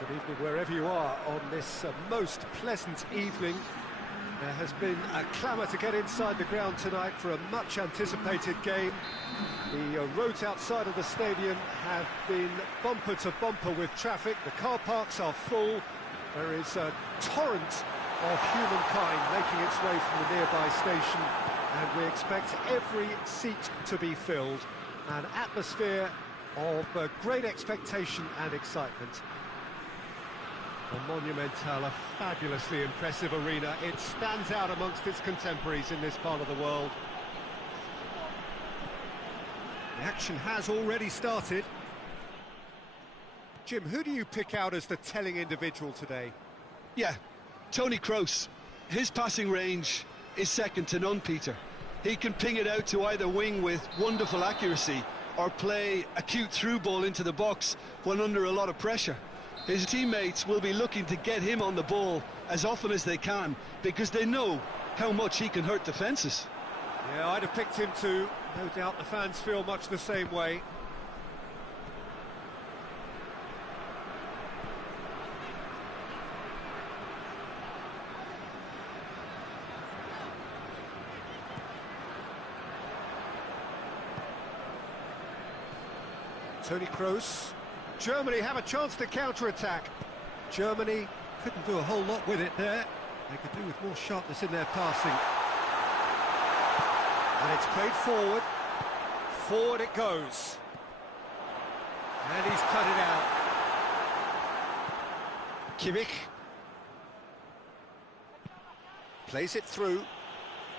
Good evening wherever you are on this most pleasant evening. There has been a clamour to get inside the ground tonight for a much anticipated game. The roads outside of the stadium have been bumper to bumper with traffic. The car parks are full. There is a torrent of humankind making its way from the nearby station, and we expect every seat to be filled. An atmosphere of great expectation and excitement. The Monumental, a fabulously impressive arena. It stands out amongst its contemporaries in this part of the world. The action has already started. Jim, who do you pick out as the telling individual today? Yeah, Toni Kroos. His passing range is second to none, Peter. He can ping it out to either wing with wonderful accuracy or play a cute through ball into the box when under a lot of pressure. His teammates will be looking to get him on the ball as often as they can because they know how much he can hurt defences. Yeah, I'd have picked him too. No doubt the fans feel much the same way. Toni Kroos. Germany have a chance to counter-attack. Germany couldn't do a whole lot with it there. They could do with more sharpness in their passing. And it's played forward. Forward it goes. And he's cut it out. Kimmich. Plays it through.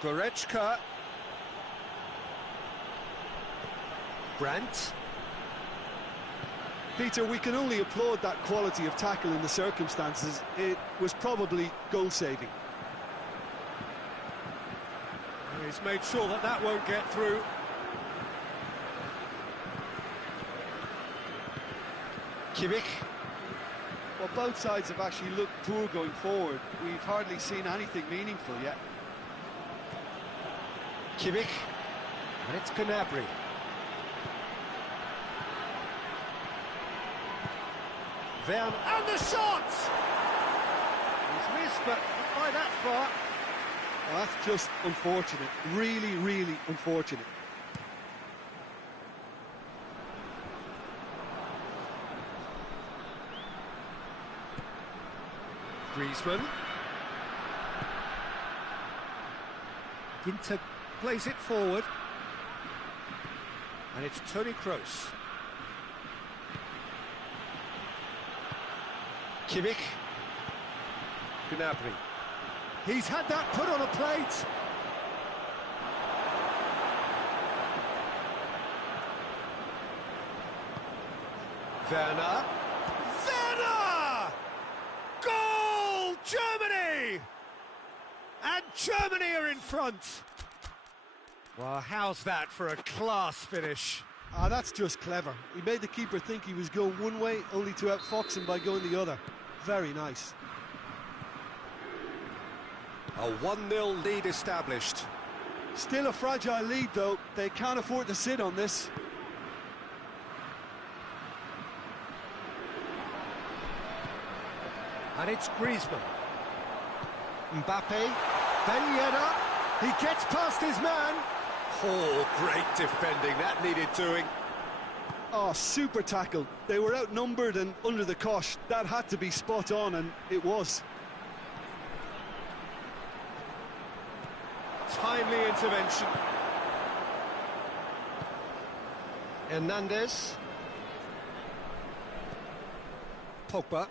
Goretzka. Brandt. Peter, we can only applaud that quality of tackle in the circumstances. It was probably goal-saving. He's made sure that that won't get through. Kimmich. Well, both sides have actually looked poor going forward. We've hardly seen anything meaningful yet. Kimmich. And it's Gnabry. Verne, and the shot! He's missed, but not by that far. Well, that's just unfortunate. Really, really unfortunate. Griezmann. Ginter plays it forward. And it's Toni Kroos. Kimmich. Gnabry. He's had that put on a plate. Werner. Werner! Goal! Germany! And Germany are in front. Well, how's that for a class finish? Ah, that's just clever. He made the keeper think he was going one way, only to outfox him by going the other. Very nice. A 1-0 lead established. Still a fragile lead, though. They can't afford to sit on this. And it's Griezmann. Mbappe. Ben Yedder. He gets past his man. Oh, great defending. That needed doing. Oh, super tackle. They were outnumbered and under the cosh. That had to be spot on, and it was. Timely intervention. Hernandez. Pogba.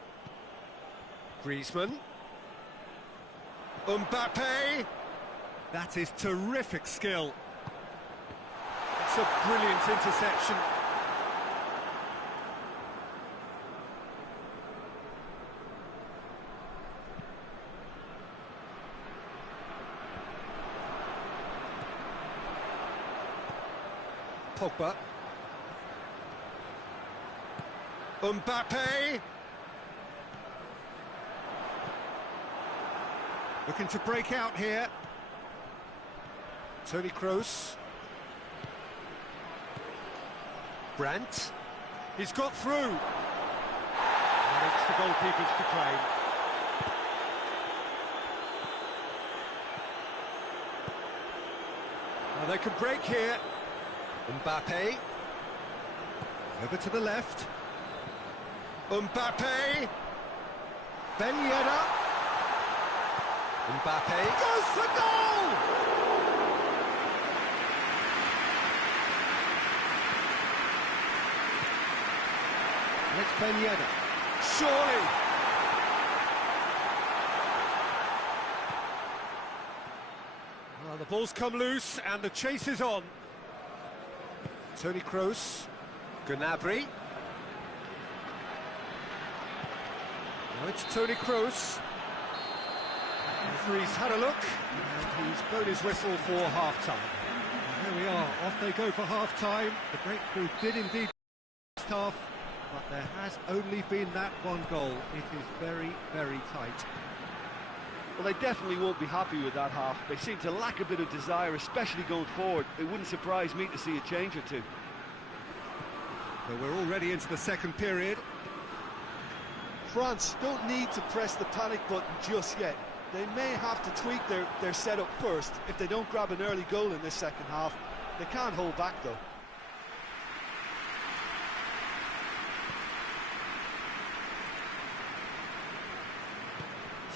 Griezmann. Mbappe. That is terrific skill. It's a brilliant interception. Pogba. Mbappe. Looking to break out here. Toni Kroos. Brandt. He's got through. And it's the goalkeepers to claim. Now they can break here. Mbappe. Over to the left. Mbappe. Ben Yedder. Mbappe goes for goal! It's Ben Yedder. Surely! Well, the ball's come loose and the chase is on. Toni Kroos. Gnabry. Now it's Toni Kroos. The referee's had a look, and he's blown his whistle for half-time. Here we are, off they go for half-time. The breakthrough did indeed first half, but there has only been that one goal. It is very, very tight. Well, they definitely won't be happy with that half. They seem to lack a bit of desire, especially going forward. It wouldn't surprise me to see a change or two. So we're already into the second period. France don't need to press the panic button just yet. They may have to tweak their setup first if they don't grab an early goal in this second half. They can't hold back, though.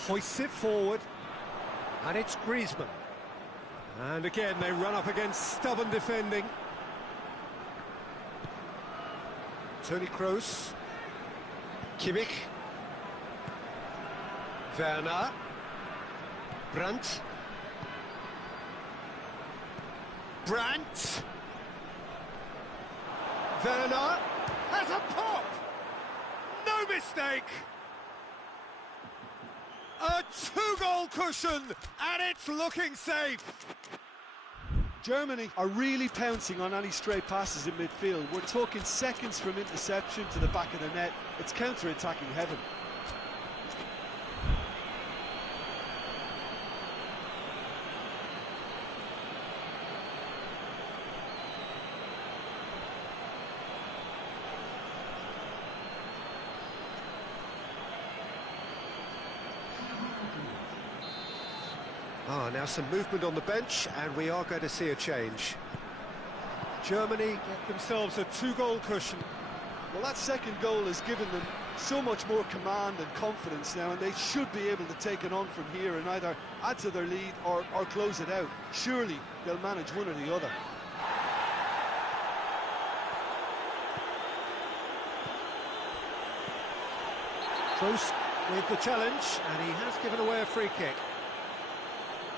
Hoists it forward, and it's Griezmann. And again, they run up against stubborn defending. Toni Kroos. Kimmich. Werner. Brandt. Brandt. Werner has a pop! No mistake! A two-goal cushion, and it's looking safe! Germany are really pouncing on any stray passes in midfield. We're talking seconds from interception to the back of the net. It's counter-attacking heaven. Now some movement on the bench, and we are going to see a change. Germany get themselves a two-goal cushion. Well, that second goal has given them so much more command and confidence now, and they should be able to take it on from here and either add to their lead or close it out. Surely they'll manage one or the other. Kroos with the challenge, and he has given away a free kick.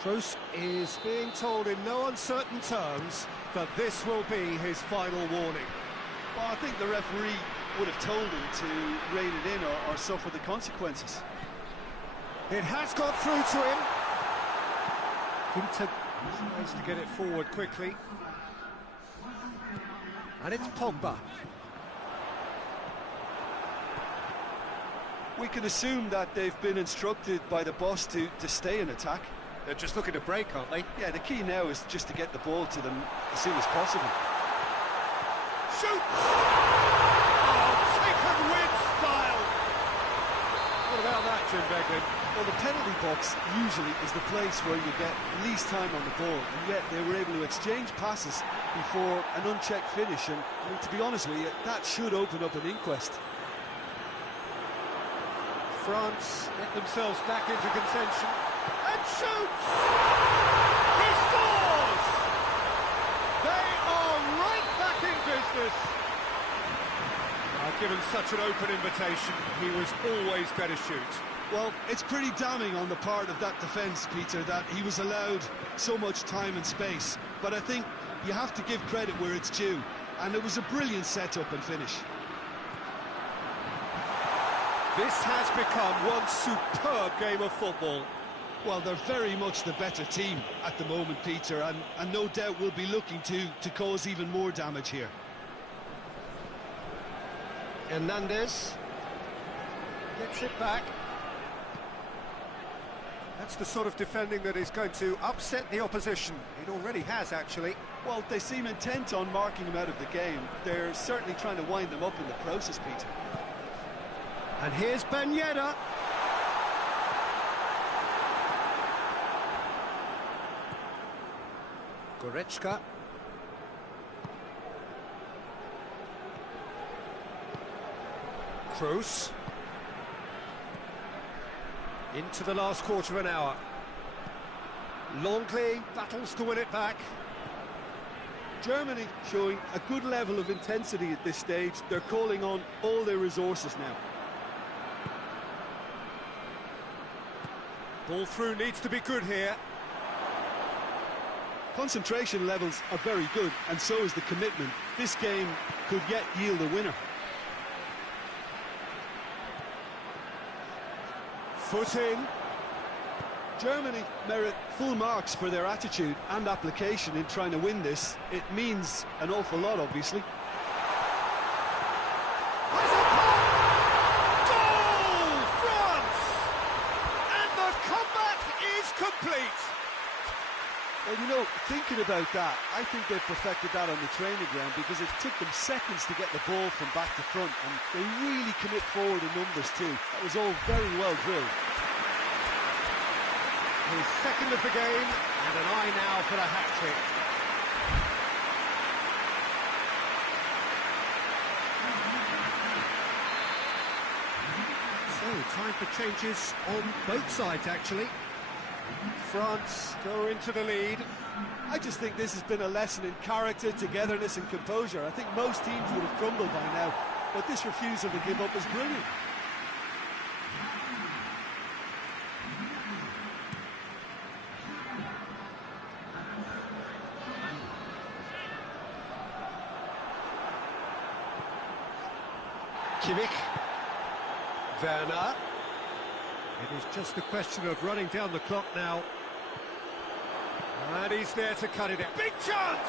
Kroos is being told in no uncertain terms that this will be his final warning. Well, I think the referee would have told him to rein it in or suffer the consequences. It has got through to him. Ginter tries to get it forward quickly. And it's Pogba. We can assume that they've been instructed by the boss to stay in attack. They're just looking to break, aren't they? Yeah, the key now is just to get the ball to them as soon as possible. Shoot! Oh, taken with style! What about that, Jim Beglin? Well, the penalty box usually is the place where you get least time on the ball, and yet they were able to exchange passes before an unchecked finish, and I mean, to be honest with you, that should open up an inquest. France get themselves back into contention. And shoots! He scores! They are right back in business. Given such an open invitation, he was always going to shoot. Well, it's pretty damning on the part of that defence, Peter, that he was allowed so much time and space. But I think you have to give credit where it's due, and it was a brilliant setup and finish. This has become one superb game of football. Well, they're very much the better team at the moment, Peter, and no doubt will be looking to cause even more damage here. Hernandez gets it back. That's the sort of defending that is going to upset the opposition. It already has, actually. Well, they seem intent on marking him out of the game. They're certainly trying to wind them up in the process, Peter. And here's Ben Yedder. Goretzka. Kroos. Into the last quarter of an hour. Longley battles to win it back. Germany showing a good level of intensity at this stage. They're calling on all their resources now. Ball through needs to be good here. Concentration levels are very good, and so is the commitment. This game could yet yield a winner. Foot in. Germany merit full marks for their attitude and application in trying to win this. It means an awful lot, obviously. Goal! France! And the comeback is complete. Well, you know, thinking about that, I think they've perfected that on the training ground, because it took them seconds to get the ball from back to front, and they really commit forward in numbers too. That was all very well drilled. His second of the game, and an eye now for the hat-trick. So, time for changes on both sides, actually. France go into the lead. I just think this has been a lesson in character, togetherness and composure. I think most teams would have crumbled by now, but this refusal to give up is brilliant. Kimmich. Werner. It is just a question of running down the clock now. And he's there to cut it in. Big chance!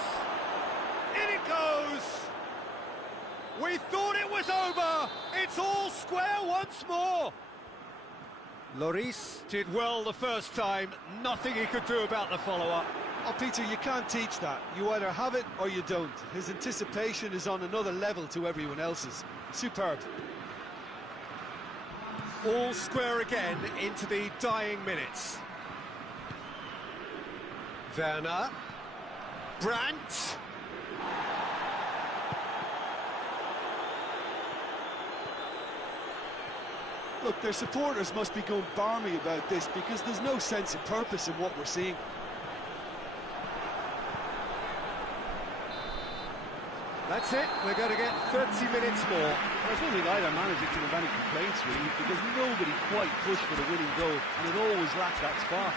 In it goes! We thought it was over! It's all square once more! Lloris did well the first time. Nothing he could do about the follow-up. Oh, Peter, you can't teach that. You either have it or you don't. His anticipation is on another level to everyone else's. Superb. All square again into the dying minutes. Werner. Brandt. Look, their supporters must be going barmy about this, because there's no sense of purpose in what we're seeing. That's it, we're going to get 30 minutes more. I don't think either manager can have any complaints, really, because nobody quite pushed for the winning goal, and it always lacked that spark.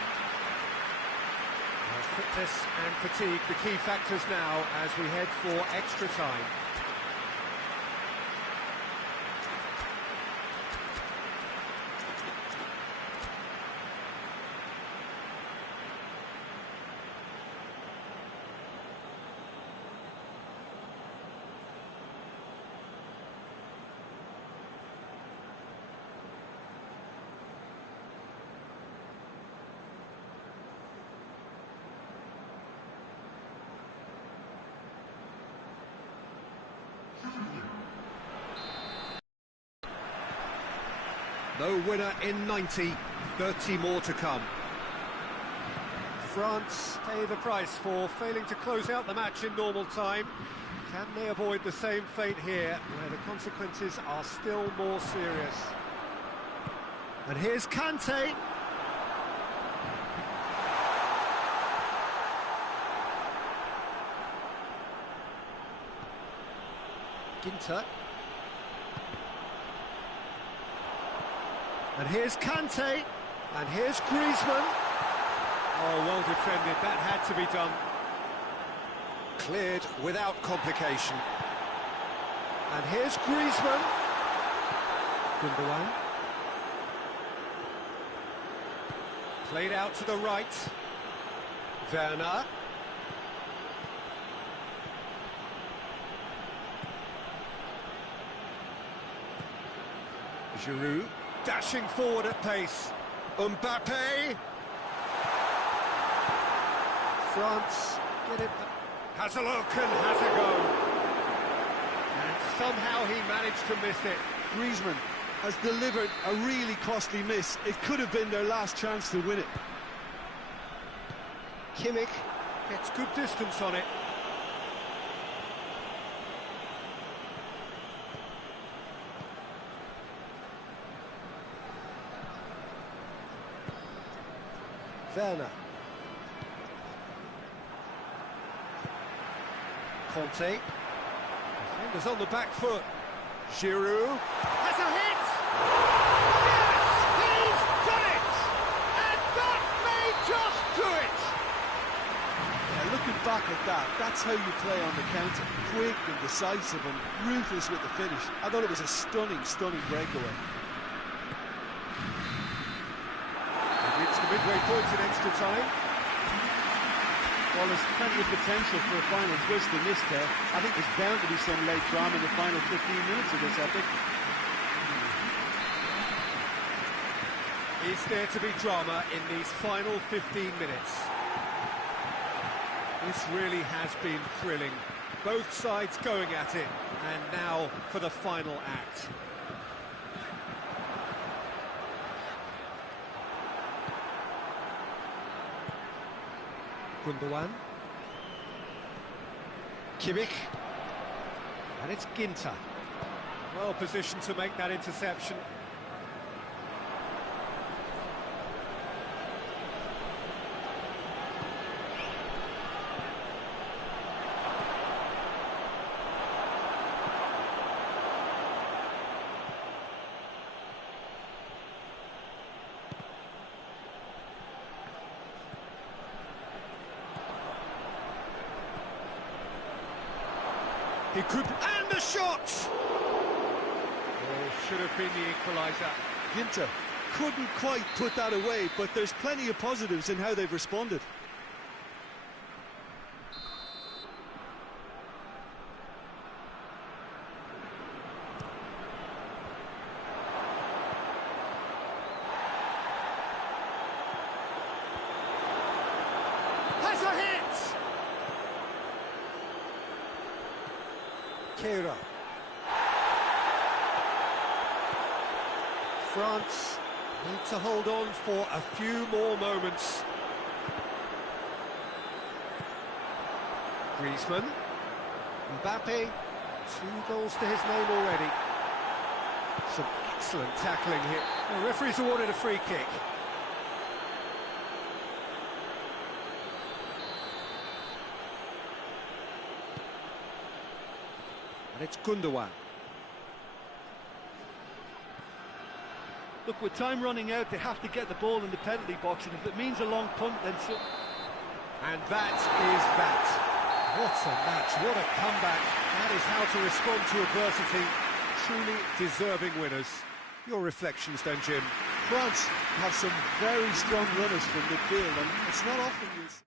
Fitness and fatigue, the key factors now as we head for extra time. No winner in 90, 30 more to come. France pay the price for failing to close out the match in normal time. Can they avoid the same fate here, where the consequences are still more serious? And here's Kante. Ginter. And here's Kante, and here's Griezmann. Oh, well defended, that had to be done. Cleared without complication. And here's Griezmann. Gundogan. Played out to the right. Werner. Giroud. Dashing forward at pace. Mbappe. France get it. Has a look and has a go. And somehow he managed to miss it. Griezmann has delivered a really costly miss. It could have been their last chance to win it. Kimmich gets good distance on it. Werner. Conte. Defenders on the back foot. Giroud has a hit! Yes! He's done it! And that may just do it! Yeah, looking back at that, that's how you play on the counter. Quick and decisive and ruthless with the finish. I thought it was a stunning, stunning breakaway. It's the midway point in extra time. Well, there's plenty of potential for a final twist in this there. I think there's bound to be some late drama in the final 15 minutes of this epic. Is there to be drama in these final 15 minutes? This really has been thrilling. Both sides going at it, and now for the final act. Gundogan. Kimmich. And it's Ginter. Well positioned to make that interception. He could, and the shot! Oh, should have been the equaliser. Ginter couldn't quite put that away, but there's plenty of positives in how they've responded. Has a hit! Kehrer. France need to hold on for a few more moments. Griezmann. Mbappe. 2 goals to his name already. Some excellent tackling here. The referee's awarded a free kick. And it's Gundogan. Look, with time running out, they have to get the ball in the penalty box, and if it means a long punt, then so... And that is that. What a match, what a comeback. That is how to respond to adversity. Truly deserving winners. Your reflections then, Jim? France have some very strong runners from midfield, and it's not often you see.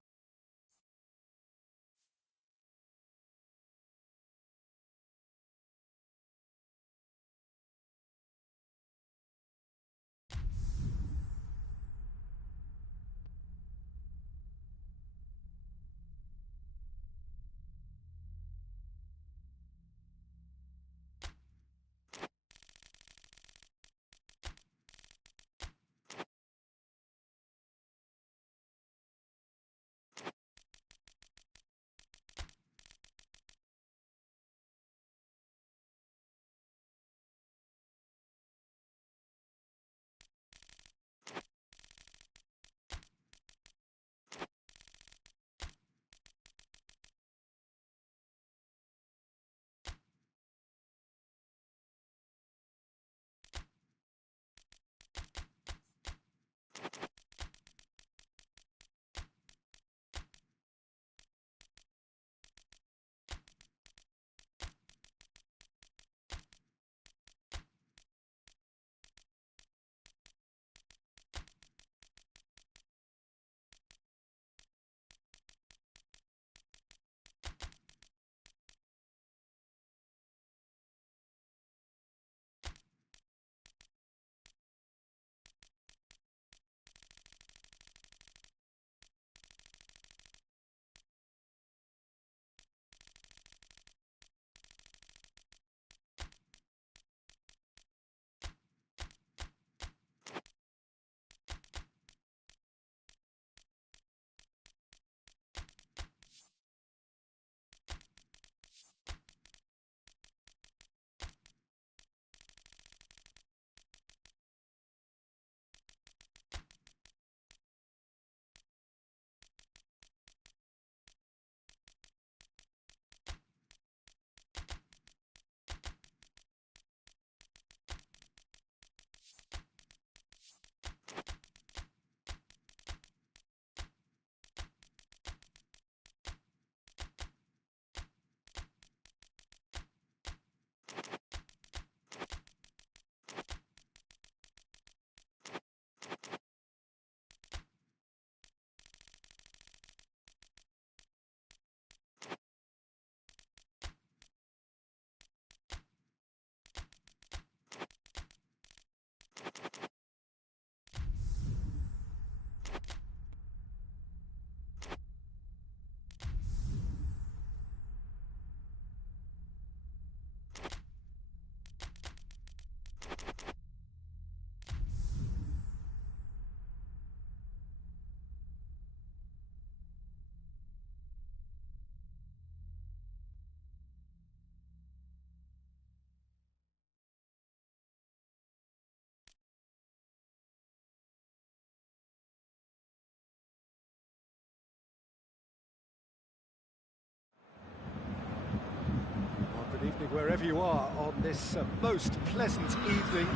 wherever you are on this most pleasant evening.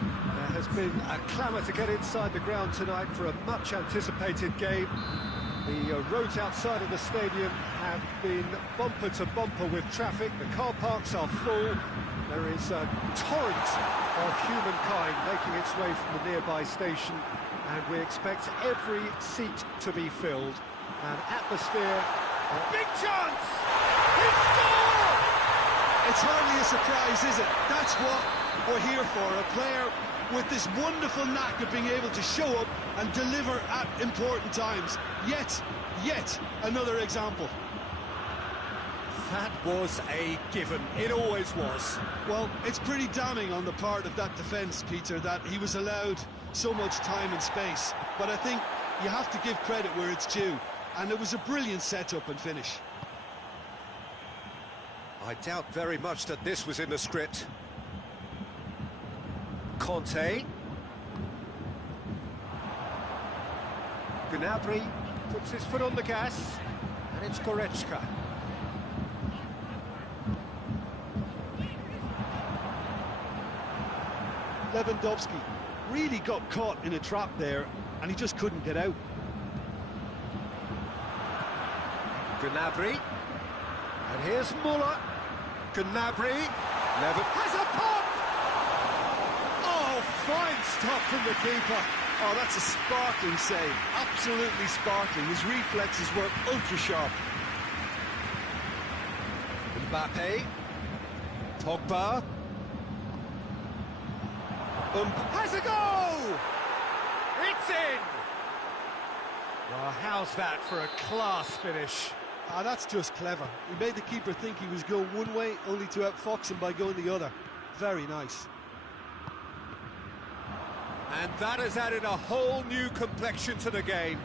There has been a clamour to get inside the ground tonight for a much-anticipated game. The roads outside of the stadium have been bumper to bumper with traffic. The car parks are full. There is a torrent of humankind making its way from the nearby station, and we expect every seat to be filled. An atmosphere... Big chance! He scored! It's hardly a surprise, is it? That's what we're here for. A player with this wonderful knack of being able to show up and deliver at important times. Yet another example. That was a given. It always was. Well, it's pretty damning on the part of that defence, Peter, that he was allowed so much time and space. But I think you have to give credit where it's due. And it was a brilliant setup and finish. I doubt very much that this was in the script. Conte. Gnabry puts his foot on the gas, and it's Goretzka. Lewandowski really got caught in a trap there, and he just couldn't get out. Gnabry, and here's Muller. Gnabry, has a pop! Oh, fine stop from the keeper. Oh, that's a sparkling save, absolutely sparkling. His reflexes were ultra-sharp. Mbappe, Pogba, has a goal! It's in! Well, how's that for a class finish? Ah, that's just clever. He made the keeper think he was going one way, only to outfox him by going the other. Very nice. And that has added a whole new complexion to the game.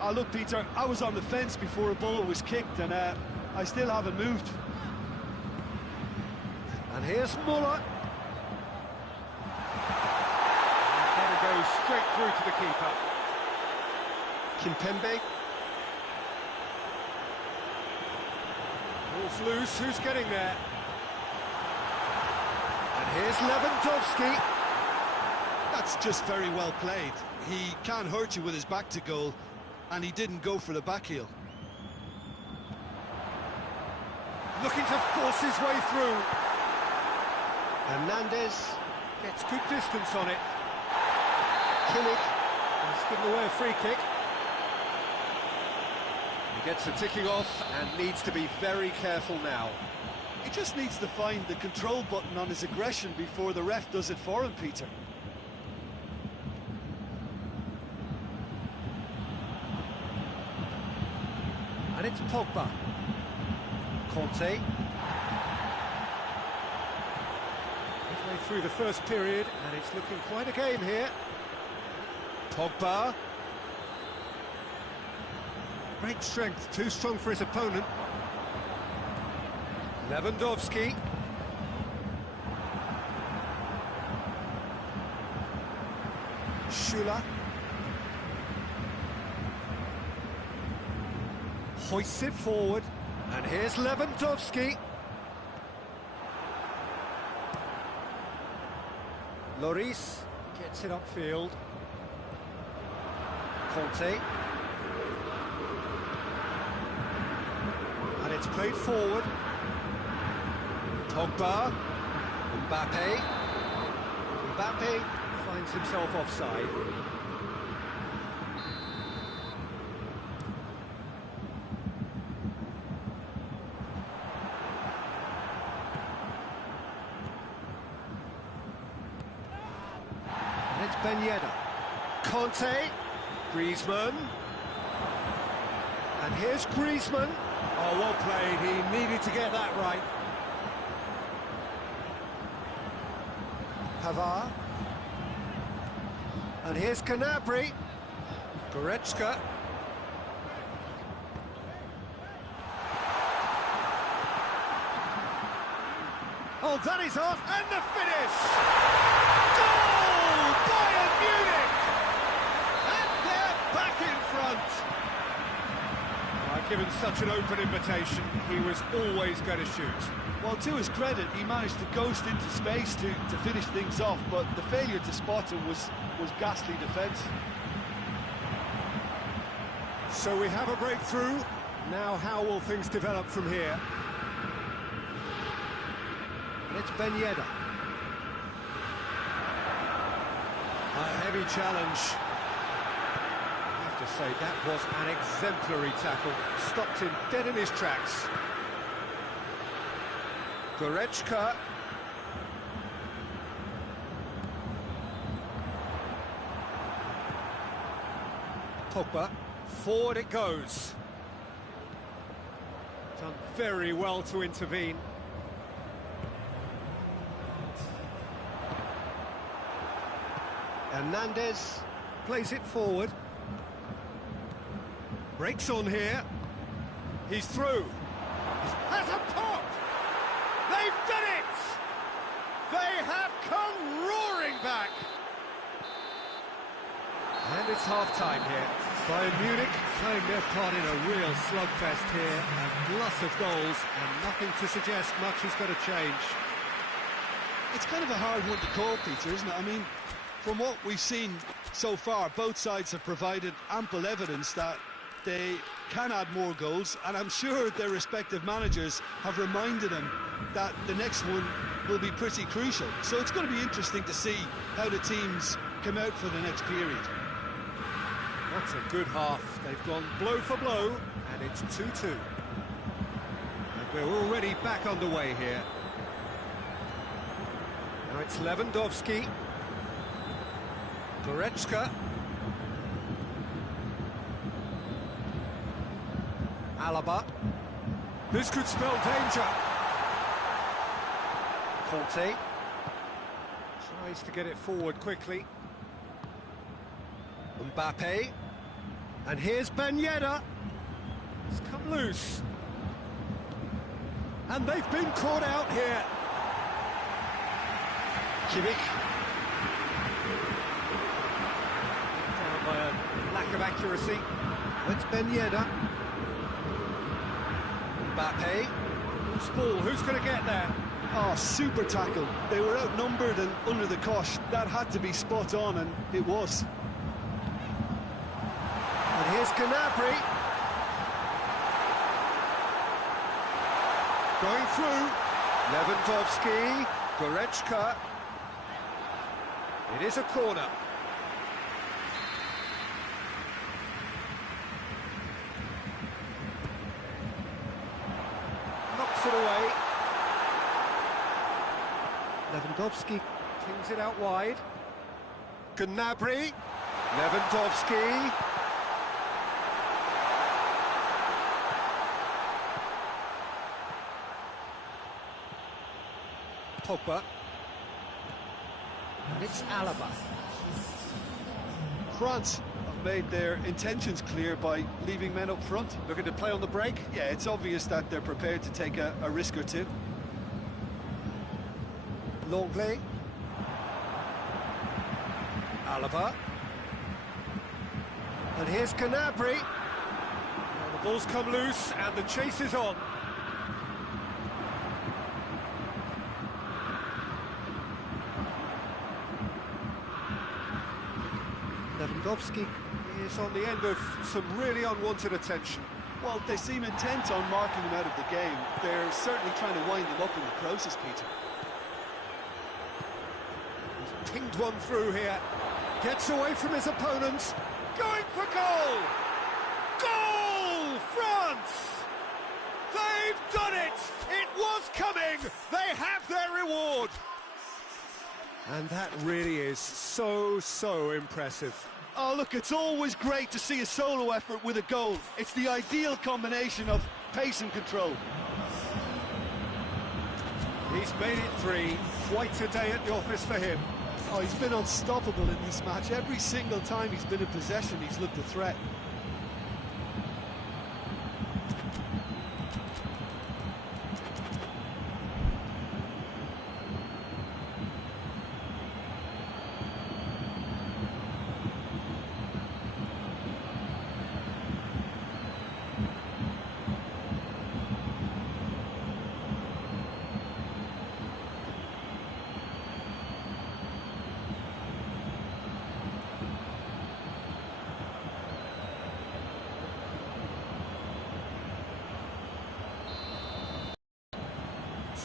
Ah, look, Peter, I was on the fence before a ball was kicked, and I still haven't moved. And here's Muller. And it goes straight through to the keeper. Kimpembe. Ball's loose, who's getting there? And here's Lewandowski. That's just very well played. He can't hurt you with his back to goal, and he didn't go for the back heel. Looking to force his way through. Hernandez gets good distance on it. Kimmich has given away a free kick. He gets the ticking off and needs to be very careful now. He just needs to find the control button on his aggression before the ref does it for him, Peter. And it's Pogba. Conte. Midway through the first period, and it's looking quite a game here. Pogba. Great strength, too strong for his opponent. Lewandowski. Schüller. Hoists it forward, and here's Lewandowski. Lloris gets it upfield. Conte. And it's played forward. Pogba. Mbappe. Mbappe finds himself offside. And it's Ben Yedder. Conte. Griezmann. And here's Griezmann. Oh, well played. He needed to get that right. Pavard. And here's Gnabry. Goretzka. Oh, that is off, and the finish! Goal! Bayern Munich! And they're back in front. I give given such an open invitation, he was always going to shoot. Well, to his credit, he managed to ghost into space to finish things off, but the failure to spot him was ghastly defence. So we have a breakthrough. Now how will things develop from here? And it's Ben Yedder. A heavy challenge. I have to say, that was an exemplary tackle. Stopped him dead in his tracks. Goretzka. Pogba. Forward it goes. Done very well to intervene. Hernandez plays it forward. Breaks on here. He's through. Has a pop! They've done it! They have come roaring back! And it's half-time here. Bayern Munich playing their part in a real slugfest here. A glut of goals and nothing to suggest much is going to change. It's kind of a hard one to call, Peter, isn't it? I mean, from what we've seen so far, both sides have provided ample evidence that they can add more goals, and I'm sure their respective managers have reminded them that the next one will be pretty crucial. So it's going to be interesting to see how the teams come out for the next period. That's a good half. They've gone blow for blow, and it's 2-2. And we're already back underway here. Now it's Lewandowski. Goretzka. Alaba. This could spell danger. Conte. Tries to get it forward quickly. Mbappe. And here's Ben Yedder. It's come loose. And they've been caught out here. Kimmich. Down by a lack of accuracy. It's Ben Yedder. Mbappe. Loose ball, who's going to get there? Oh, super tackle. They were outnumbered and under the cosh. That had to be spot on, and it was. And here's Gnabry. Going through. Lewandowski. Goretzka. It is a corner. Knocks it away. Lewandowski kings it out wide. Gnabry. Lewandowski. Pogba. And it's Alaba. France have made their intentions clear by leaving men up front. Looking to play on the break. Yeah, it's obvious that they're prepared to take a risk or two. Longley. Alaba. And here's Gnabry. Now the ball's come loose and the chase is on. Lewandowski is on the end of some really unwanted attention. Well, they seem intent on marking him out of the game. They're certainly trying to wind him up in the process, Peter. He's pinged one through here. Gets away from his opponents. Going for goal! Goal! France! They've done it! It was coming! They have their reward! And that really is so impressive. Oh, look, it's always great to see a solo effort with a goal. It's the ideal combination of pace and control. He's made it 3. Quite a day at the office for him. Oh, he's been unstoppable in this match. Every single time he's been in possession, he's looked a threat.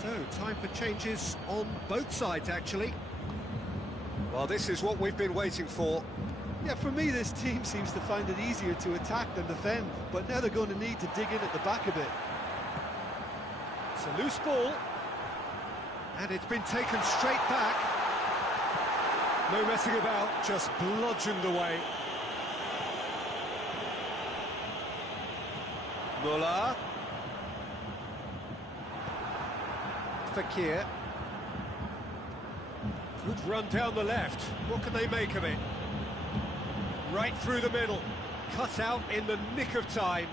So, time for changes on both sides, actually. Well, this is what we've been waiting for. Yeah, for me, this team seems to find it easier to attack than defend, but now they're going to need to dig in at the back a bit. It's a loose ball, and it's been taken straight back. No messing about, just bludgeoned away. Muller. Fekir. Good run down the left. What can they make of it? Right through the middle. Cut out in the nick of time.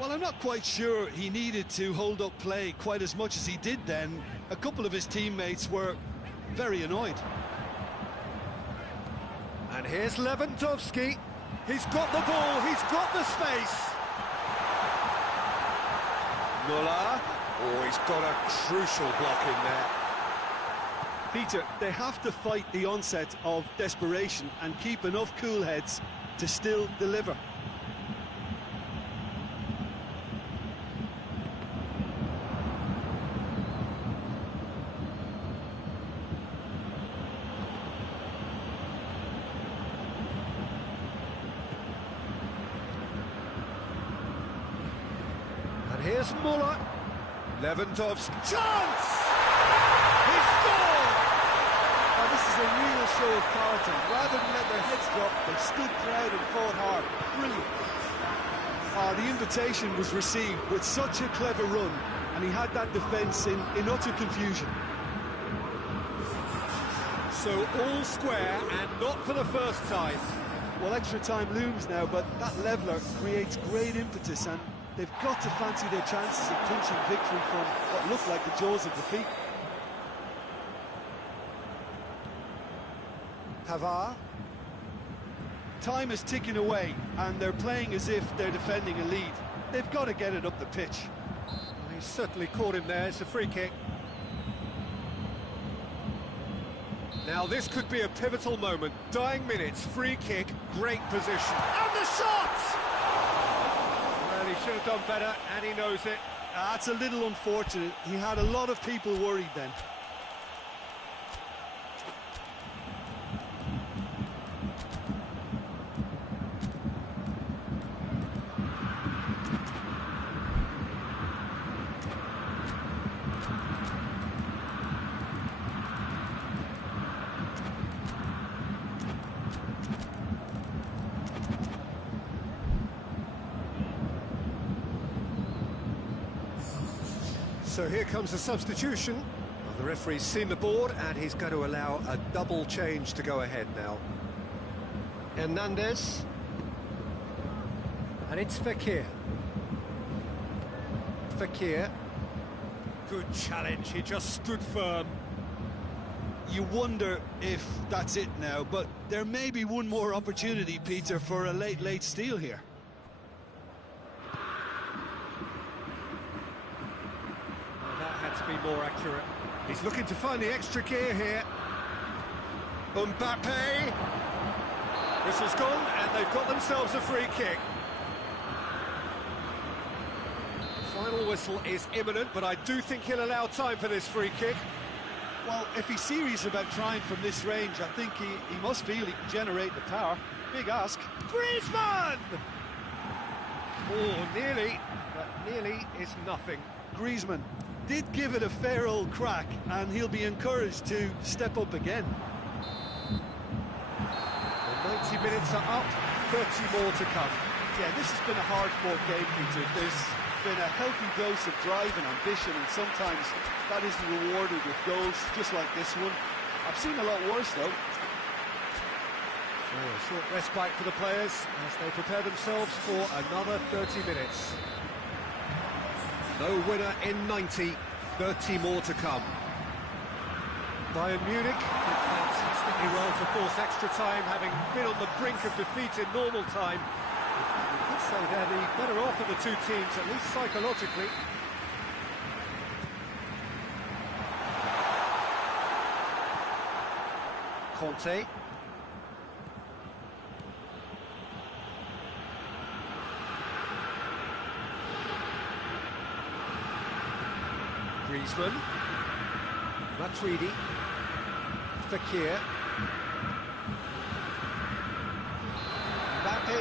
Well, I'm not quite sure he needed to hold up play quite as much as he did then. A couple of his teammates were very annoyed. And here's Lewandowski. He's got the ball, he's got the space. Muller. Oh, he's got a crucial block in there. Peter, they have to fight the onset of desperation and keep enough cool heads to still deliver. And here's Muller. Lewandowski. Chance! He scored! Now, this is a real show of character. Rather than let their heads drop, they stood proud and fought hard. Brilliant. The invitation was received with such a clever run, and he had that defence in utter confusion. So all square, and not for the first time. Well, extra time looms now, but that leveller creates great impetus, and they've got to fancy their chances of clinching victory from what looked like the jaws of defeat. Pavard. Time is ticking away, and they're playing as if they're defending a lead. They've got to get it up the pitch. Well, he's certainly caught him there. It's a free kick. Now this could be a pivotal moment. Dying minutes, free kick, great position. And the shot! Well, he should have done better, and he knows it. That's a little unfortunate. He had a lot of people worried then. So here comes a substitution. Well, the referee's seen the board, and he's going to allow a double change to go ahead now. Hernandez. And it's Fekir. Fekir. Good challenge, he just stood firm. You wonder if that's it now, but there may be one more opportunity, Peter, for a late steal here. To be more accurate. He's looking to find the extra gear here. Mbappe. Whistle's gone, and they've got themselves a free kick. The final whistle is imminent, but I do think he'll allow time for this free kick. Well, if he's serious about trying from this range, I think he must feel he can generate the power. Big ask. Griezmann! Oh, nearly, but nearly is nothing. Griezmann did give it a fair old crack, and he'll be encouraged to step up again. The 90 minutes are up, 30 more to come. Yeah, this has been a hard-fought game, Peter. There's been a healthy dose of drive and ambition, and sometimes that isn't rewarded with goals, just like this one. I've seen a lot worse, though. So a short respite for the players as they prepare themselves for another 30 minutes. No winner in 90, 30 more to come. Bayern Munich did fantastically well to force extra time, having been on the brink of defeat in normal time. You could say they're the better off of the two teams, at least psychologically. Conte. Griezmann. Matuidi. Fekir. Mbappe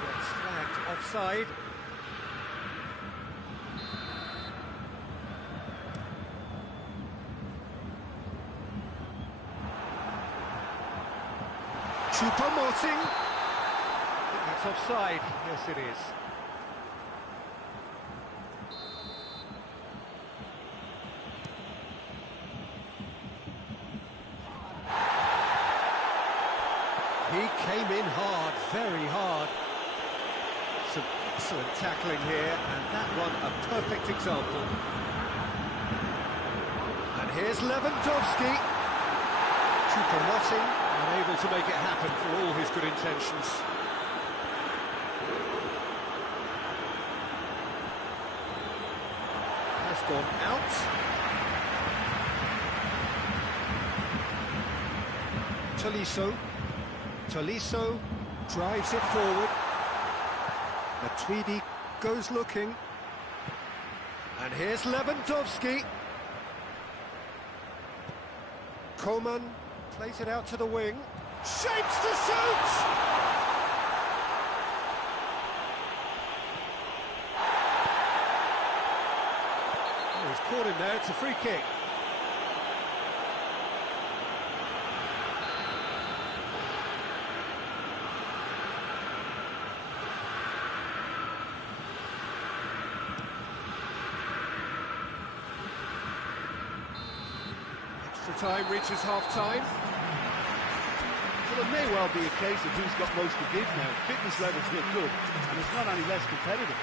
gets flagged offside. Choupo-Moting. That's offside. Yes, it is. He came in hard, very hard. Some excellent tackling here, and that one a perfect example. And here's Lewandowski. Choupo-Moting unable to make it happen for all his good intentions. Has gone out. Tolisso drives it forward. Matuidi goes looking. And here's Lewandowski. Coman plays it out to the wing. Shapes to shoot! Oh, he's caught him there, it's a free kick. Time reaches half-time. Well, it may well be a case of who's got most to give now. Fitness levels look good, and it's not any less competitive.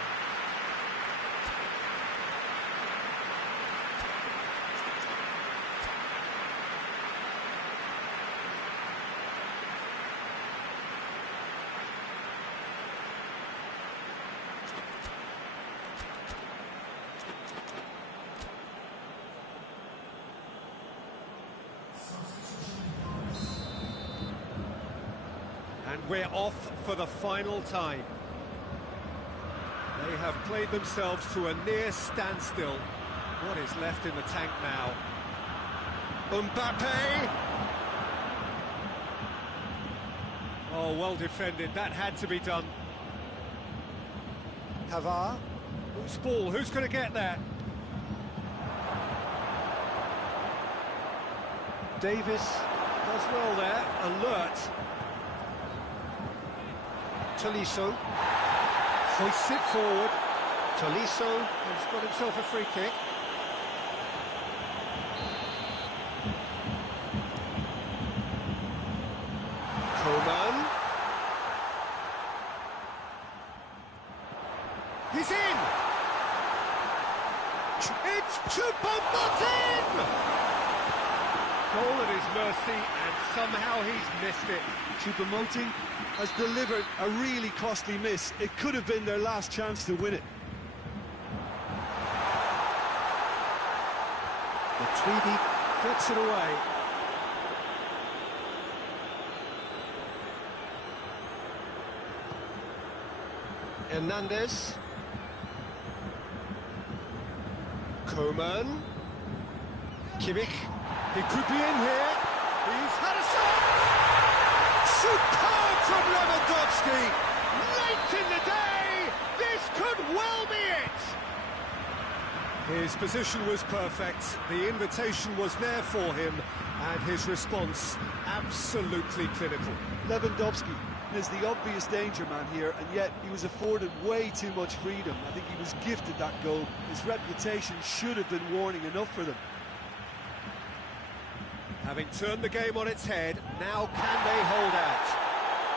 And we're off for the final time. They have played themselves to a near standstill. What is left in the tank now? Mbappe! Oh, well defended. That had to be done. Pavard. Who's ball? Who's going to get there? Davis does well there. Alert. Tolisso hoists it forward. Tolisso has got himself a free kick. Coman. He's in! It's Choupo-Moting! Goal at his mercy, and somehow he's missed it. Choupo-Moting has delivered a really costly miss. It could have been their last chance to win it. Matuidi gets it away. Hernandez. Coman. Kimmich. He could be in here. He's had a shot! Superb from Lewandowski! Late in the day! This could well be it! His position was perfect, the invitation was there for him, and his response absolutely clinical. Lewandowski is the obvious danger man here, and yet he was afforded way too much freedom. I think he was gifted that goal. His reputation should have been warning enough for them. Having turned the game on its head, now can they hold out?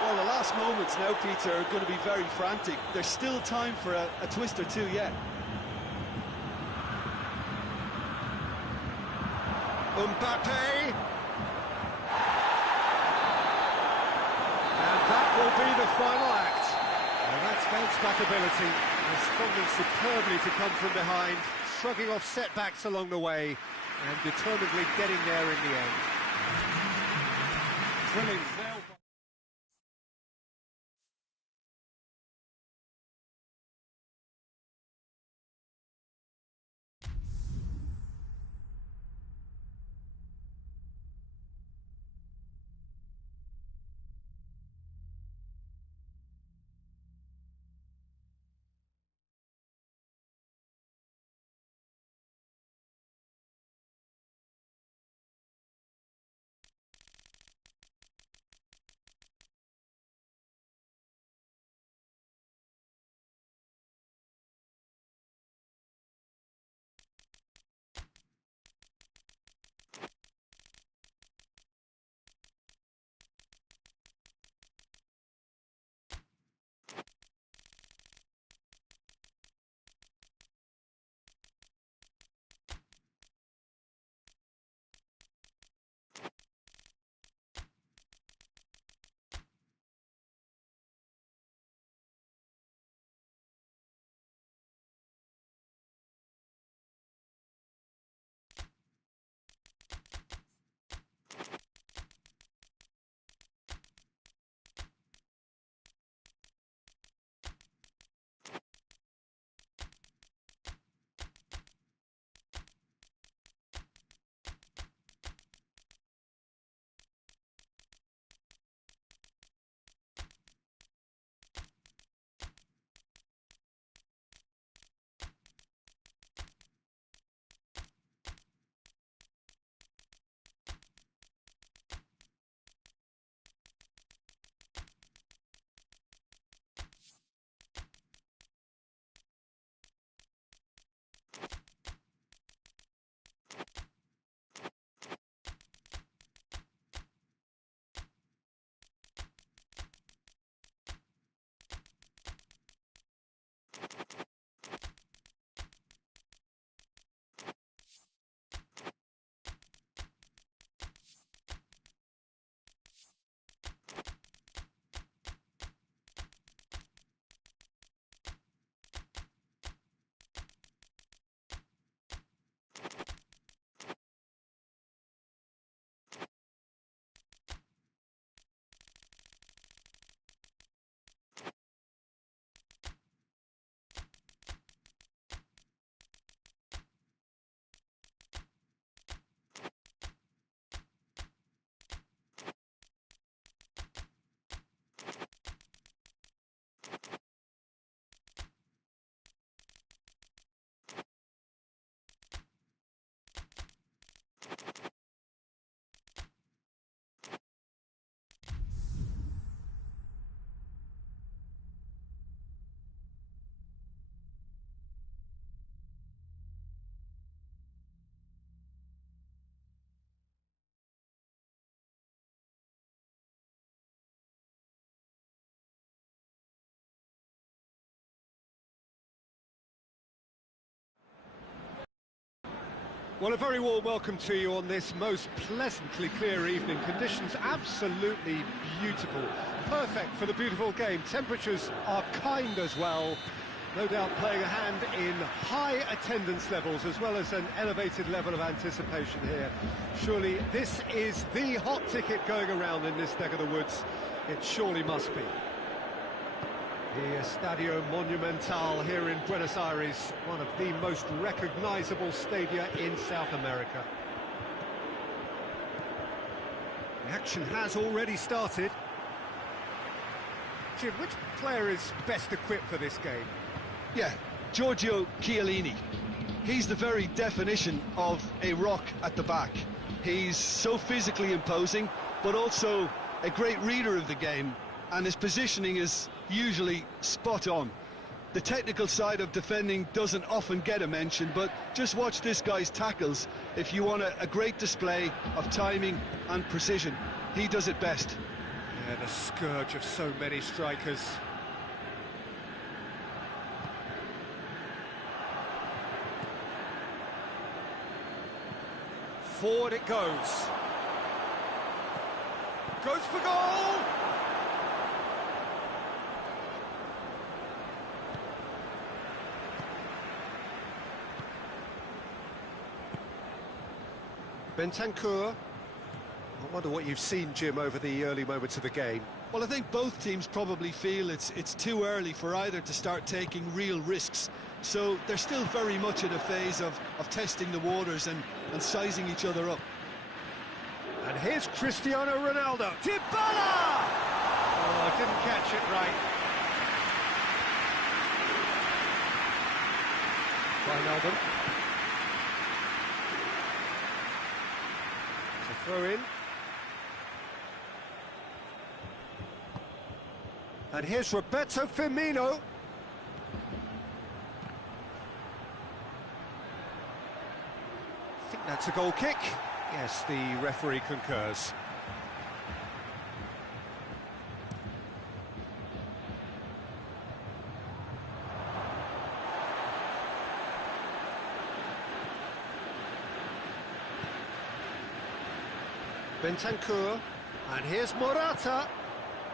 Well, the last moments now, Peter, are going to be very frantic. There's still time for a twist or two yet. Mbappe! And that will be the final act. And that's bounce-back ability, responding superbly to come from behind, shrugging off setbacks along the way, and determinedly getting there in the end. Thrilling. Well, a very warm welcome to you on this most pleasantly clear evening. Conditions absolutely beautiful. Perfect for the beautiful game. Temperatures are kind as well. No doubt playing a hand in high attendance levels as well as an elevated level of anticipation here. Surely this is the hot ticket going around in this neck of the woods. It surely must be. The Estadio Monumental here in Buenos Aires, one of the most recognisable stadia in South America. The action has already started. Jim, which player is best equipped for this game? Yeah, Giorgio Chiellini. He's the very definition of a rock at the back. He's so physically imposing, but also a great reader of the game, and his positioning is usually spot on. The technical side of defending doesn't often get a mention, but just watch this guy's tackles if you want a great display of timing and precision. He does it best. Yeah, the scourge of so many strikers. Forward it goes. Goes for goal! Bentancur. I wonder what you've seen, Jim, over the early moments of the game. Well, I think both teams probably feel it's too early for either to start taking real risks. So they're still very much in a phase of testing the waters and sizing each other up. And here's Cristiano Ronaldo. Dybala! Oh, I didn't catch it right. Wijnaldum. It's a throw in. And here's Roberto Firmino. I think that's a goal kick. Yes, the referee concurs. Bentancur, and here's Morata,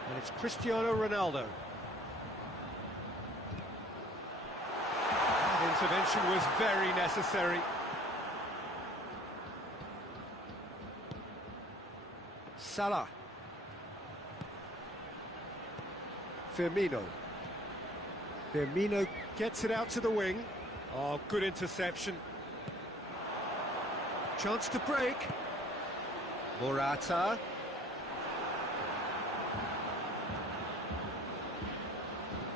and it's Cristiano Ronaldo. That intervention was very necessary. Salah. Firmino. Firmino gets it out to the wing. Oh, good interception. Chance to break. Morata.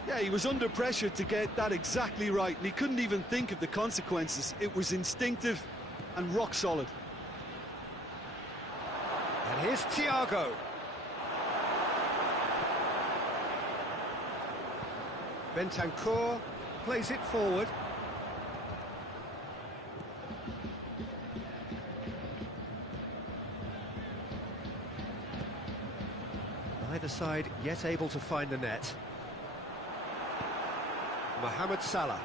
Yeah, he was under pressure to get that exactly right, and he couldn't even think of the consequences. It was instinctive and rock solid. And here's Thiago. Bentancur plays it forward. Neither side yet able to find the net. Mohamed Salah.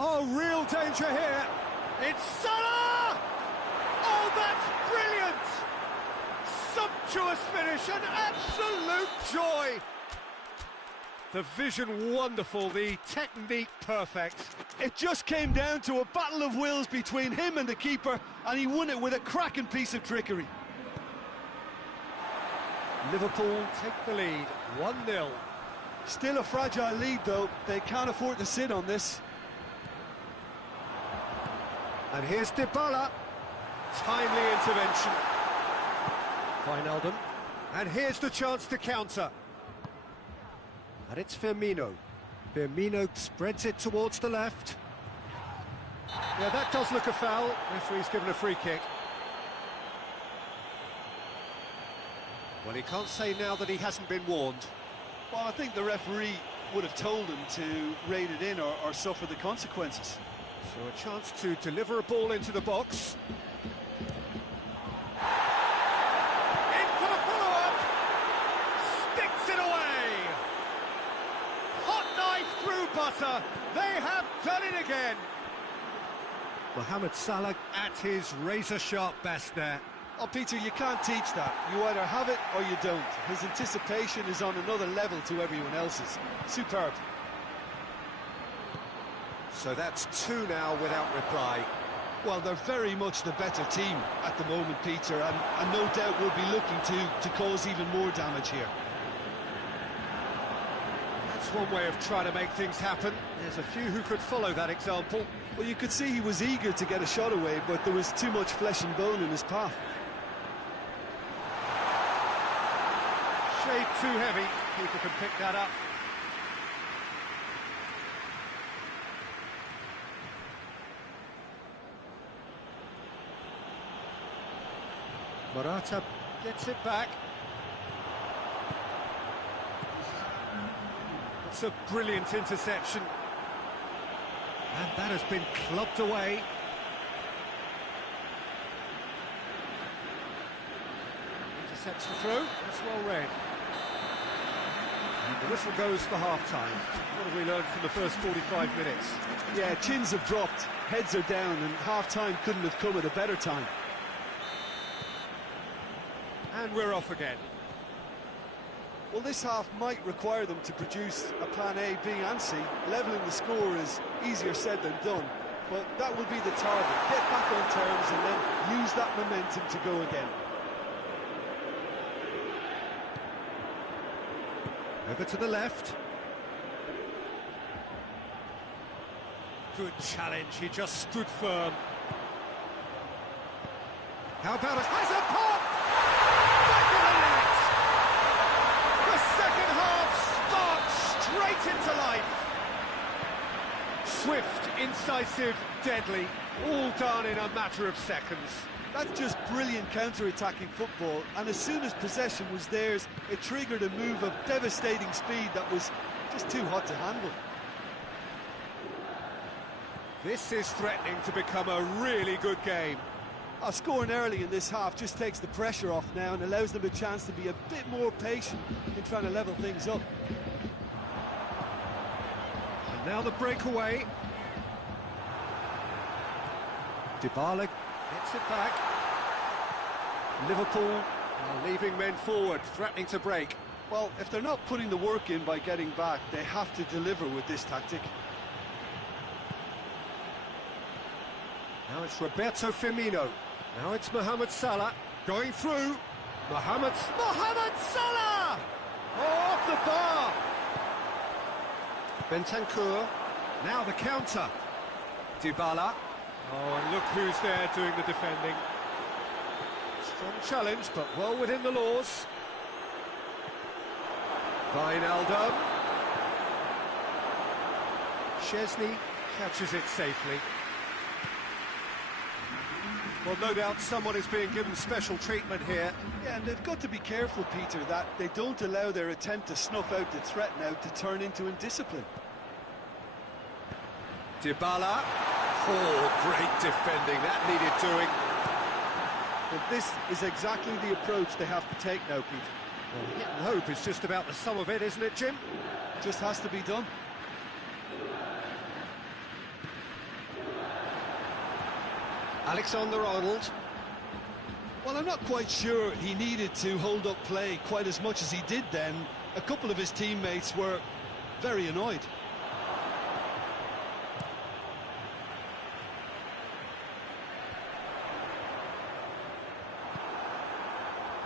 Oh, real danger here. It's Salah! Oh, that's brilliant! Sumptuous finish, an absolute joy! The vision wonderful, the technique perfect. It just came down to a battle of wills between him and the keeper, and he won it with a cracking piece of trickery. Liverpool take the lead, 1-0. Still a fragile lead, though. They can't afford to sit on this. And here's Dybala. Timely intervention. Wijnaldum. And here's the chance to counter. And it's Firmino. Firmino spreads it towards the left. Yeah, that does look a foul. Referee's given a free kick. Well, he can't say now that he hasn't been warned. Well, I think the referee would have told him to rein it in or suffer the consequences. So a chance to deliver a ball into the box. In for the follow-up. Sticks it away. Hot knife through answer. They have done it again. Mohamed Salah at his razor-sharp best there. Oh, Peter, you can't teach that. You either have it or you don't. His anticipation is on another level to everyone else's. Superb. So that's two now without reply. Well, they're very much the better team at the moment, Peter, and no doubt will be looking to cause even more damage here. That's one way of trying to make things happen. There's a few who could follow that example. Well, you could see he was eager to get a shot away, but there was too much flesh and bone in his path. Shade too heavy. Keeper can pick that up. Morata gets it back. It's a brilliant interception. And that has been clubbed away. Intercepts the throw. That's well read. And the whistle goes for half-time. What have we learned from the first 45 minutes? Yeah, chins have dropped, heads are down, and half-time couldn't have come at a better time. And we're off again. Well, this half might require them to produce a plan A, B and C. Levelling the score is easier said than done, but that will be the target. Get back on terms and then use that momentum to go again. Over to the left. Good challenge, he just stood firm. How about it? Has a pop! Back of the net! The second half sparks straight into life. Swift, incisive, deadly, all done in a matter of seconds. That's just brilliant counter-attacking football, and as soon as possession was theirs, it triggered a move of devastating speed that was just too hot to handle. This is threatening to become a really good game. Scoring early in this half just takes the pressure off now and allows them a chance to be a bit more patient in trying to level things up. And now the breakaway. Dybala gets it back. Liverpool are leaving men forward, threatening to break. Well, if they're not putting the work in by getting back, they have to deliver with this tactic. Now it's Roberto Firmino. Now it's Mohamed Salah going through. Mohamed Salah! Oh, off the bar. Bentancur. Now the counter. Dybala. Oh, and look who's there doing the defending. Strong challenge, but well within the laws. Wijnaldum. Szczesny catches it safely. Well, no doubt someone is being given special treatment here. Yeah, and they've got to be careful, Peter, that they don't allow their attempt to snuff out the threat now to turn into indiscipline. Dybala. Oh, great defending. That needed doing. But this is exactly the approach they have to take now, Peter. Well, hit and hope is just about the sum of it, isn't it, Jim? Just has to be done. Alexander-Arnold. Well, I'm not quite sure he needed to hold up play quite as much as he did then. A couple of his teammates were very annoyed.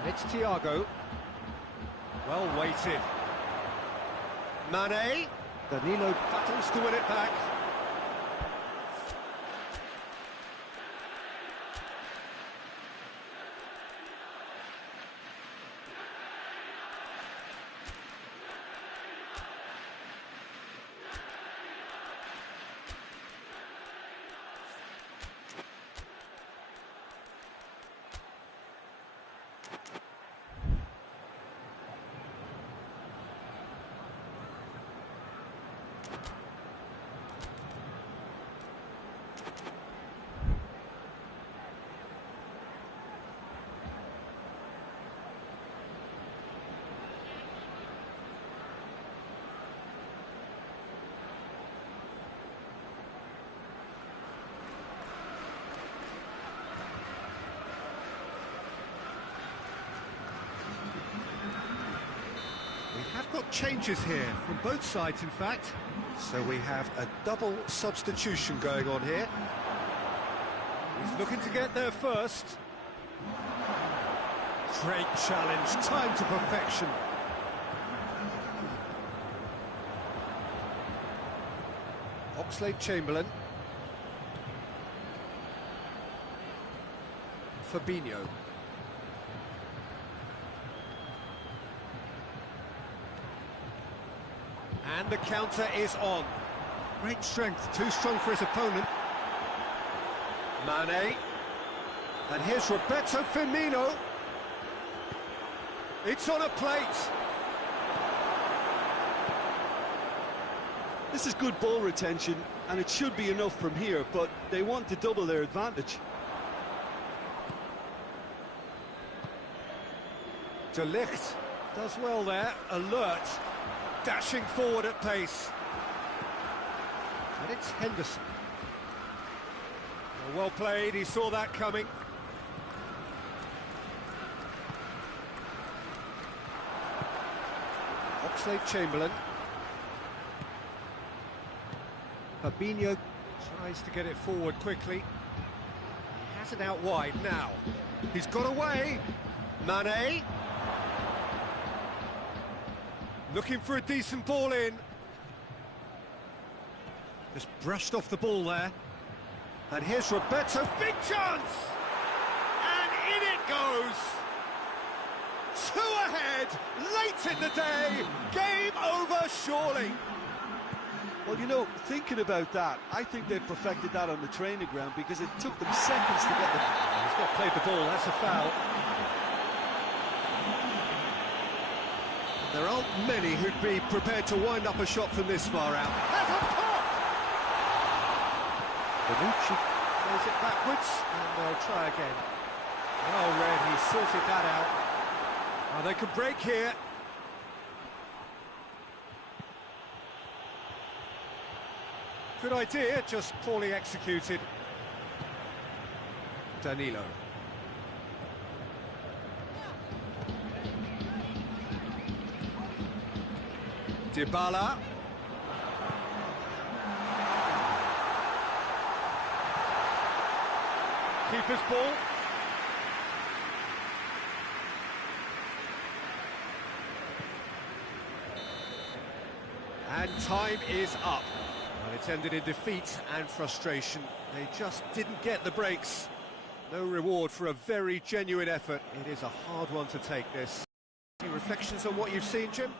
And it's Thiago. Well weighted. Mane. Danilo battles to win it back. got changes here from both sides, in fact. So we have a double substitution going on here. He's looking to get there first. Great challenge, time to perfection. Oxlade-Chamberlain. Fabinho. And the counter is on. Great strength, too strong for his opponent. Mane. And here's Roberto Firmino. It's on a plate. This is good ball retention, and it should be enough from here, but they want to double their advantage. De Ligt does well there, alert, dashing forward at pace. And it's Henderson. Well played, he saw that coming. Oxlade-Chamberlain. Fabinho tries to get it forward quickly. He has it out wide now. He's got away. Mane. Looking for a decent ball in. Just brushed off the ball there. And here's Roberto. Big chance! And in it goes. 2 ahead, late in the day. Game over, surely. Well, you know, thinking about that, I think they've perfected that on the training ground because it took them seconds to get the... He's not played the ball, that's a foul. There aren't many who'd be prepared to wind up a shot from this far out. Has a pop! Bonucci plays it backwards, and they'll try again. Well read, he sorted that out. Now they could break here. Good idea, just poorly executed. Danilo. Dybala. Keeper's ball. And time is up. Well, it's ended in defeat and frustration. They just didn't get the breaks. No reward for a very genuine effort. It is a hard one to take, this. Any reflections on what you've seen, Jim?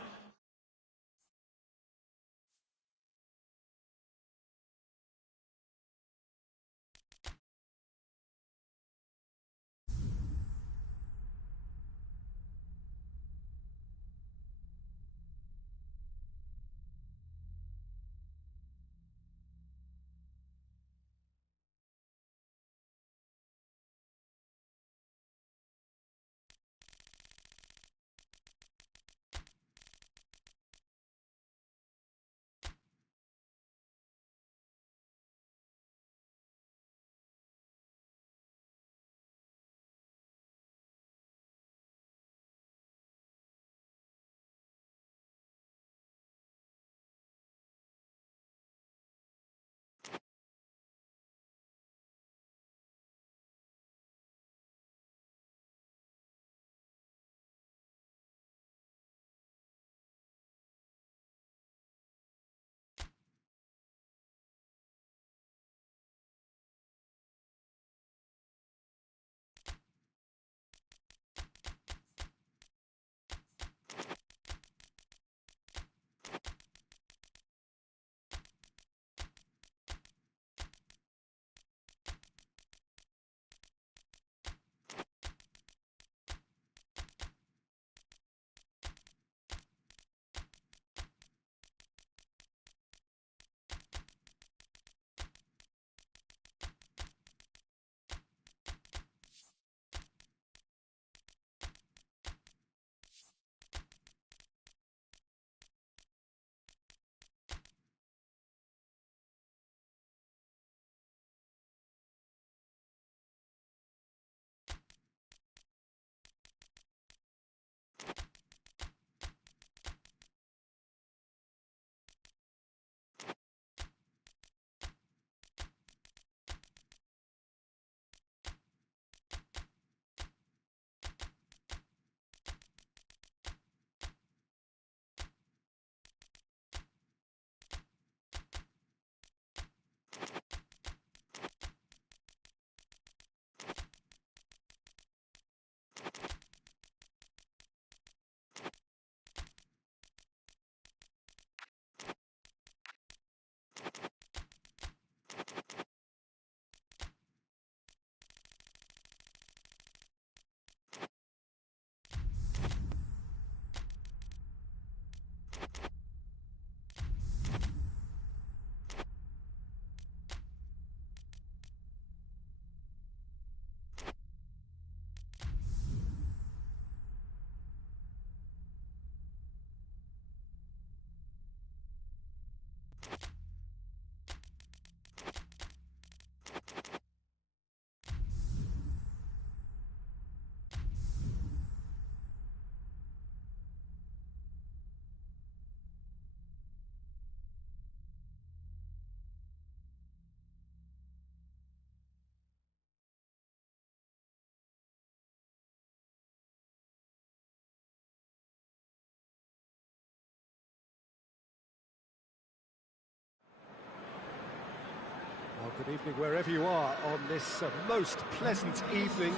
Good evening wherever you are on this most pleasant evening.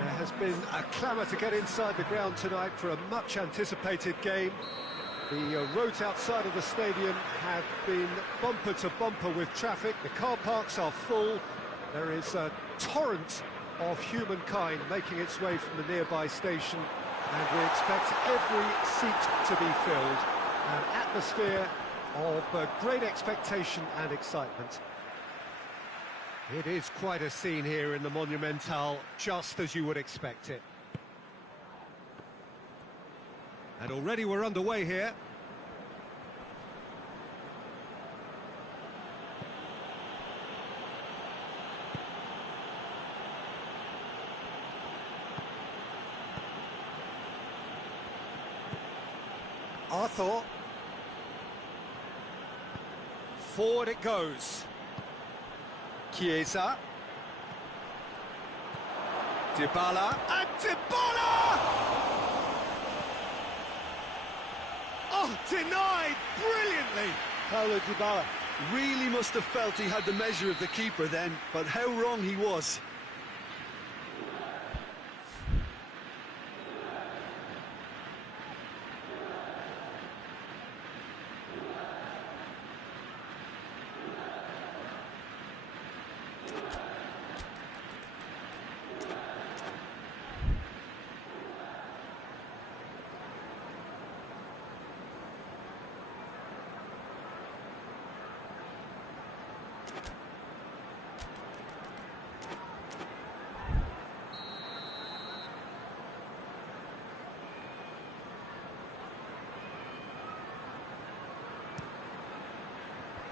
There has been a clamour to get inside the ground tonight for a much anticipated game. The roads outside of the stadium have been bumper to bumper with traffic. The car parks are full. There is a torrent of humankind making its way from the nearby station, and we expect every seat to be filled. An atmosphere of great expectation and excitement. It is quite a scene here in the Monumental, just as you would expect it. And already we're underway here. Arthur. Forward it goes. Chiesa. Dybala. And Dybala! Oh, denied brilliantly. Paulo Dybala really must have felt he had the measure of the keeper then, but how wrong he was.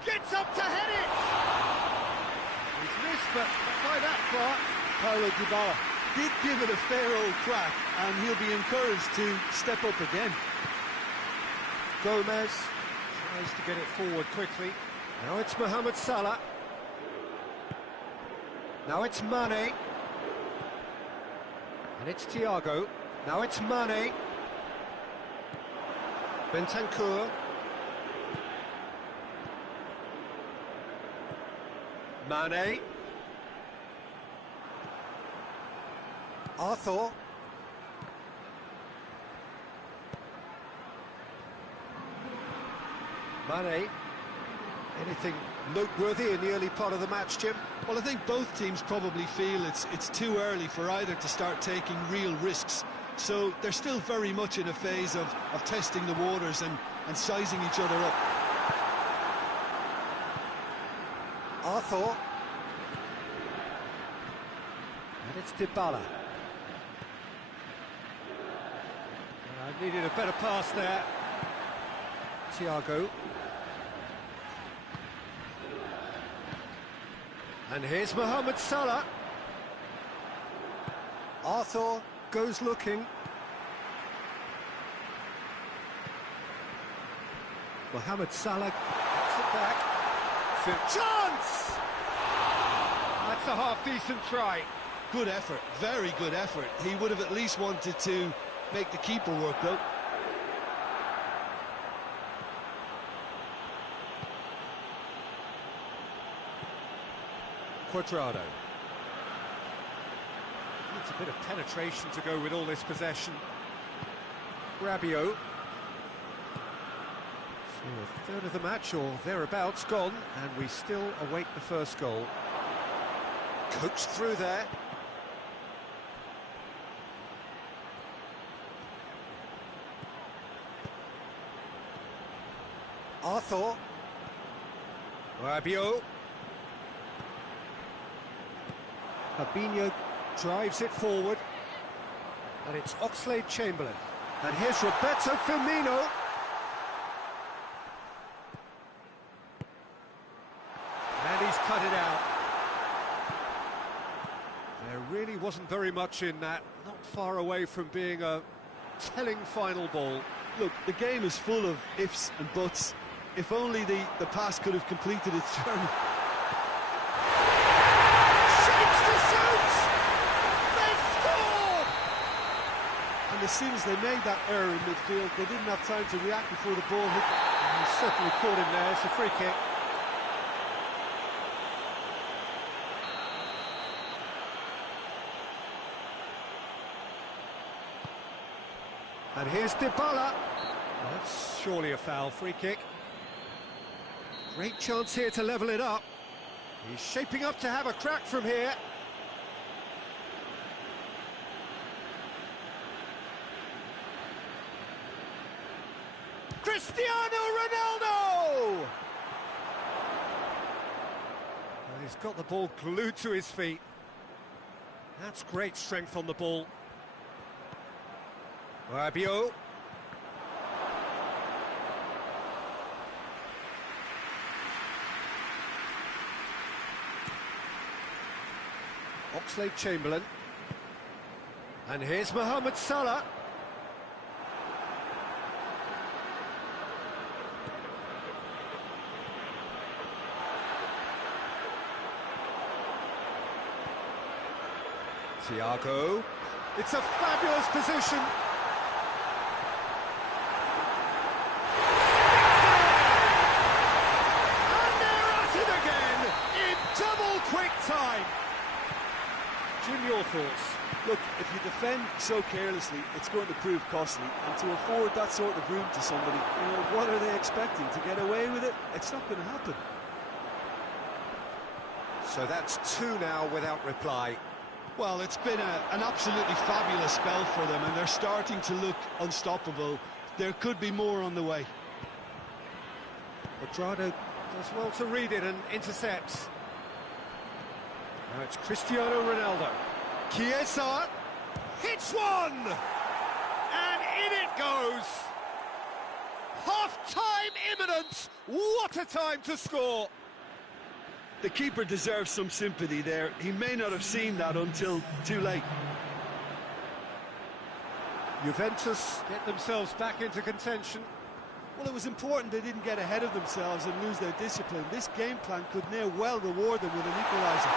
Gets up to head it! He's missed, but by that far, Paulo Dybala did give it a fair old crack, and he'll be encouraged to step up again. Gomez tries to get it forward quickly. Now it's Mohamed Salah. Now it's Mane. And it's Thiago. Now it's Mane. Bentancur. Mane. Arthur. Mane. Anything noteworthy in the early part of the match, Jim? Well, I think both teams probably feel it's too early for either to start taking real risks. So they're still very much in a phase of testing the waters and sizing each other up. Arthur. And it's Dybala. Needed a better pass there. Thiago. And here's Mohamed Salah. Arthur goes looking. Mohamed Salah gets it back. Chance! That's a half-decent try. Good effort, very good effort. He would have at least wanted to make the keeper work, though. Cuadrado. Needs a bit of penetration to go with all this possession. Rabiot. So a third of the match or thereabouts gone, and we still await the first goal. Coached through there. Arthur. Rabiot. Fabinho drives it forward. And it's Oxlade-Chamberlain. And here's Roberto Firmino. And he's cut it out. There really wasn't very much in that. Not far away from being a telling final ball. Look, the game is full of ifs and buts. If only the pass could have completed its journey. Shapes to shoot! They've scored! And as soon as they made that error in midfield, they didn't have time to react before the ball hit them. And he certainly caught him there. It's a free kick. And here's Dybala. That's surely a foul, free kick. Great chance here to level it up. He's shaping up to have a crack from here. Cristiano Ronaldo! Well, he's got the ball glued to his feet. That's great strength on the ball. Rabiot. Oxlade-Chamberlain. And here's Mohamed Salah. Thiago. It's a fabulous position. And they're at it again in double quick time. Jim, your thoughts? Look, if you defend so carelessly, it's going to prove costly. And to afford that sort of room to somebody, what are they expecting? To get away with it? It's not going to happen. So that's two now without reply. Well, it's been an absolutely fabulous spell for them, and they're starting to look unstoppable. There could be more on the way. Quadrado does well to read it and intercepts. Now it's Cristiano Ronaldo. Chiesa hits one! And in it goes! Half-time imminent! What a time to score! The keeper deserves some sympathy there. He may not have seen that until too late. Juventus get themselves back into contention. Well, it was important they didn't get ahead of themselves and lose their discipline. This game plan could now well reward them with an equaliser.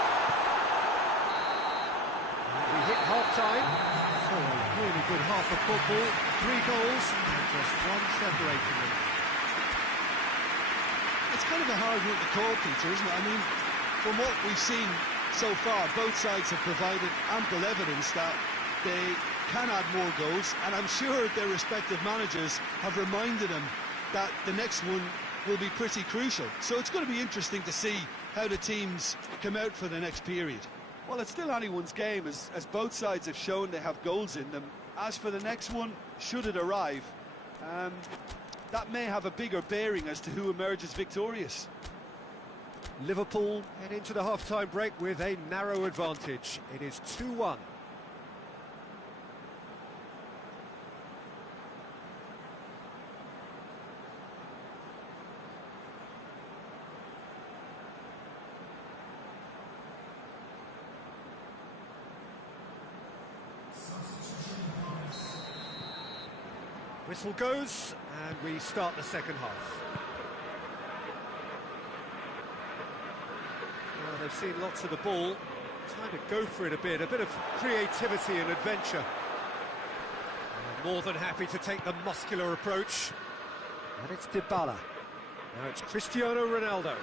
We hit half-time. So a really good half of football. 3 goals and just one separating them. It's kind of a hard one to call, Peter, isn't it? I mean, from what we've seen so far, both sides have provided ample evidence that they can add more goals, and I'm sure their respective managers have reminded them that the next one will be pretty crucial. So it's going to be interesting to see how the teams come out for the next period. Well, it's still anyone's game, as both sides have shown they have goals in them. As for the next one, should it arrive, that may have a bigger bearing as to who emerges victorious. Liverpool head into the half-time break with a narrow advantage. It is 2-1. Whistle goes, and we start the second half. Well, they've seen lots of the ball. Time to go for it a bit of creativity and adventure. They're more than happy to take the muscular approach. And it's Dybala. Now it's Cristiano Ronaldo.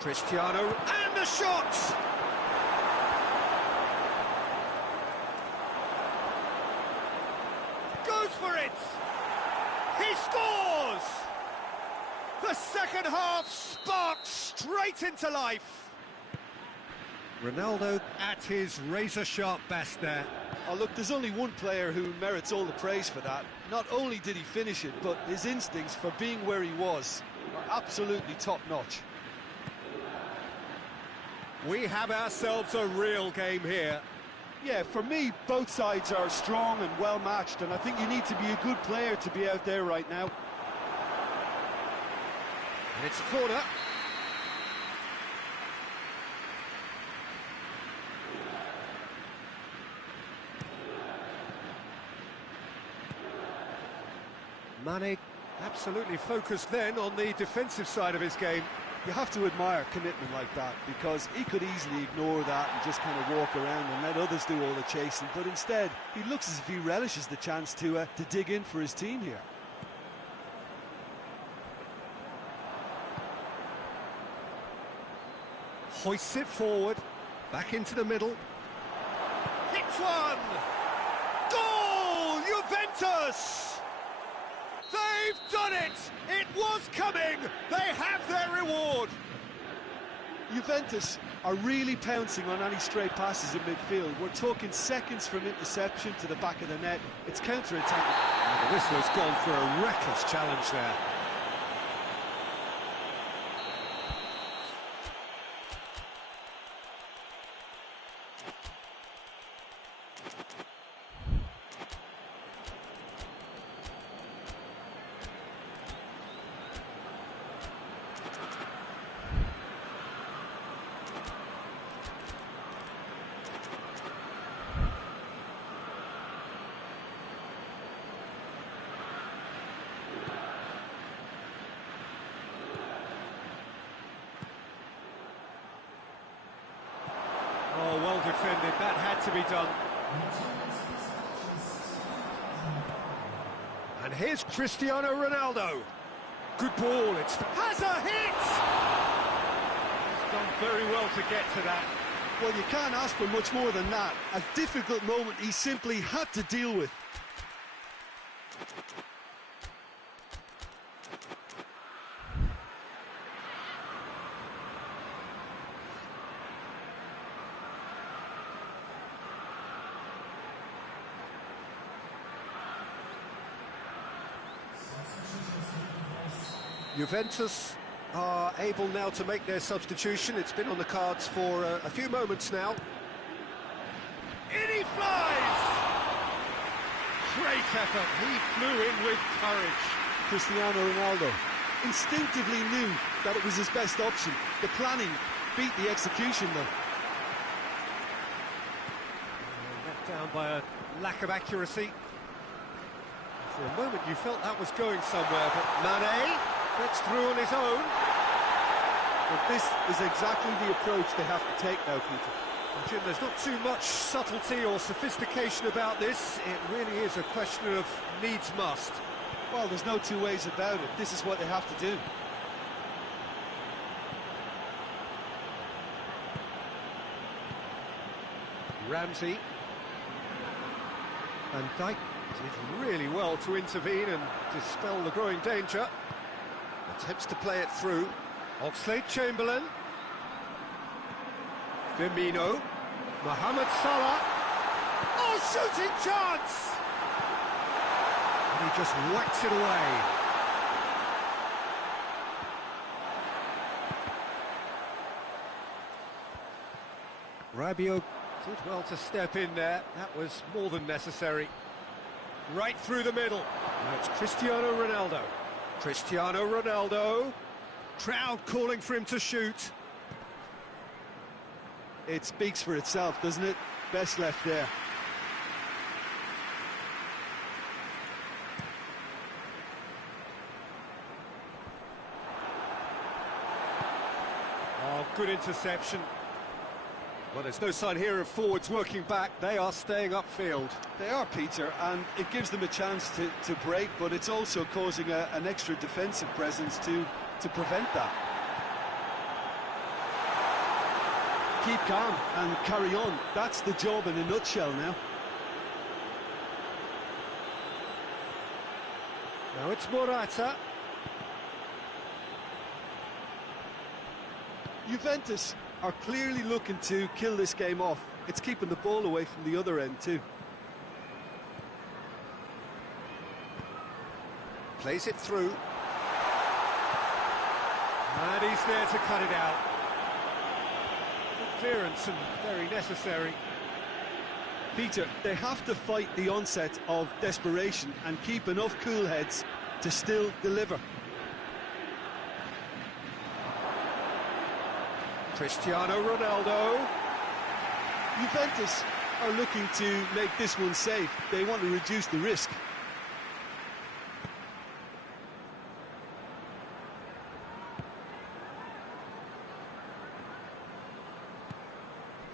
Cristiano, and the shot! For it! He scores! The second half sparked straight into life. Ronaldo at his razor-sharp best there. Oh, look, there's only one player who merits all the praise for that. Not only did he finish it, but his instincts for being where he was are absolutely top-notch. We have ourselves a real game here. Yeah, for me, both sides are strong and well-matched, and I think you need to be a good player to be out there right now. And it's a corner. Mane absolutely focused then on the defensive side of his game. You have to admire commitment like that, because he could easily ignore that and just kind of walk around and let others do all the chasing, but instead he looks as if he relishes the chance to dig in for his team here. Hoists it forward, back into the middle. Hits one! Goal! Juventus! They've done it! It was coming! They have their reward! Juventus are really pouncing on any stray passes in midfield. We're talking seconds from interception to the back of the net. It's counter-attacking. The whistler's gone for a reckless challenge there. Oh, well defended, that had to be done. And here's Cristiano Ronaldo. Good ball, has a hit! He's done very well to get to that. Well, you can't ask for much more than that. A difficult moment he simply had to deal with. Juventus are able now to make their substitution. It's been on the cards for a few moments now. In he flies! Great effort, he flew in with courage. Cristiano Ronaldo instinctively knew that it was his best option. The planning beat the execution, though. Let down by a lack of accuracy. For a moment you felt that was going somewhere, but Mane gets through on his own. But this is exactly the approach they have to take now, Peter. Well, Jim, there's not too much subtlety or sophistication about this. It really is a question of needs must. Well, there's no two ways about it. This is what they have to do. Ramsey. Van Dijk did really well to intervene and dispel the growing danger. Attempts to play it through. Oxlade-Chamberlain. Firmino. Mohamed Salah. Oh, shooting chance! And he just whacks it away. Rabiot did well to step in there. That was more than necessary. Right through the middle. Now it's Cristiano Ronaldo. Cristiano Ronaldo. Crowd calling for him to shoot. It speaks for itself, doesn't it? Best left there. Oh, good interception. Well, there's no sign here of forwards working back. They are staying upfield. They are, Peter, and it gives them a chance to break, but it's also causing an extra defensive presence to prevent that. Keep calm and carry on. That's the job in a nutshell now. Now it's Morata. Juventus are clearly looking to kill this game off. It's keeping the ball away from the other end too. Plays it through. And he's there to cut it out. Good clearance and very necessary. Peter, they have to fight the onset of desperation and keep enough cool heads to still deliver. Cristiano Ronaldo. Juventus are looking to make this one safe. They want to reduce the risk.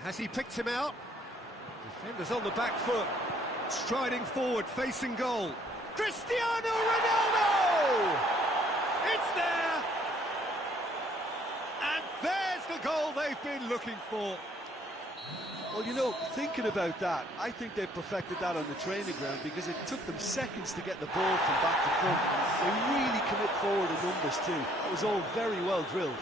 Has he picked him out? Defenders on the back foot. Striding forward, facing goal. Cristiano Ronaldo! It's there! And there's the goal they've been looking for. Well, you know, thinking about that, I think they perfected that on the training ground because it took them seconds to get the ball from back to front. They really commit forward in numbers too. That was all very well drilled.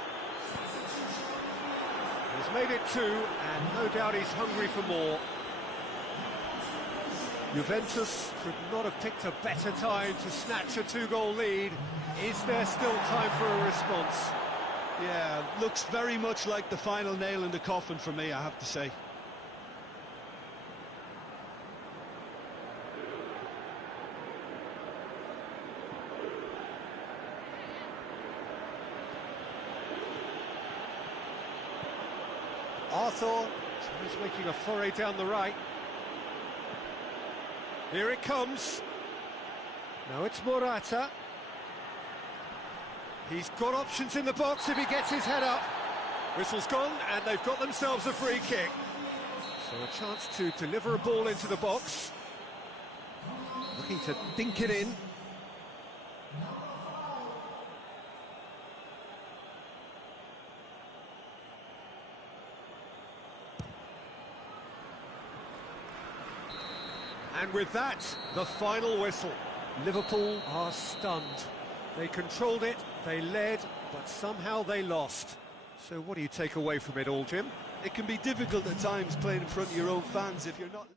He's made it 2, and no doubt he's hungry for more. Juventus could not have picked a better time to snatch a 2-goal lead. Is there still time for a response? Yeah, looks very much like the final nail in the coffin for me, I have to say. Arthur is making a foray down the right. Here it comes. Now it's Morata. He's got options in the box if he gets his head up. Whistle's gone, and they've got themselves a free kick. So a chance to deliver a ball into the box. Looking to dink it in. And with that, the final whistle. Liverpool are stunned. They controlled it, they led, but somehow they lost. So what do you take away from it all, Jim? It can be difficult at times playing in front of your own fans if you're not...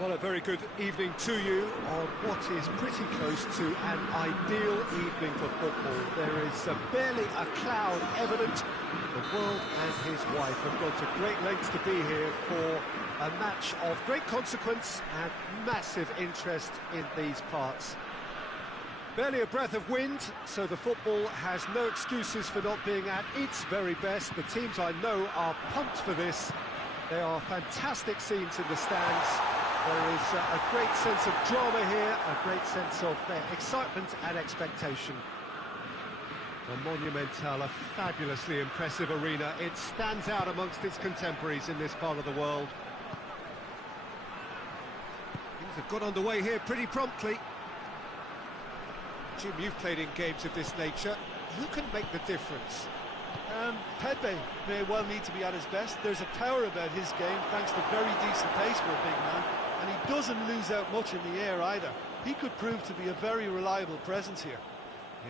Well, a very good evening to you on what is pretty close to an ideal evening for football. There is barely a cloud evident. The world and his wife have gone to great lengths to be here for a match of great consequence and massive interest in these parts. Barely a breath of wind, so the football has no excuses for not being at its very best. The teams I know are pumped for this. They are fantastic scenes in the stands. There is a great sense of drama here, a great sense of excitement and expectation. The Monumental, a fabulously impressive arena. It stands out amongst its contemporaries in this part of the world. Things have got underway here pretty promptly. Jim, you've played in games of this nature. Who can make the difference? Pepe may well need to be at his best. There's a power about his game, thanks to very decent pace for a big man, and he doesn't lose out much in the air either. He could prove to be a very reliable presence here.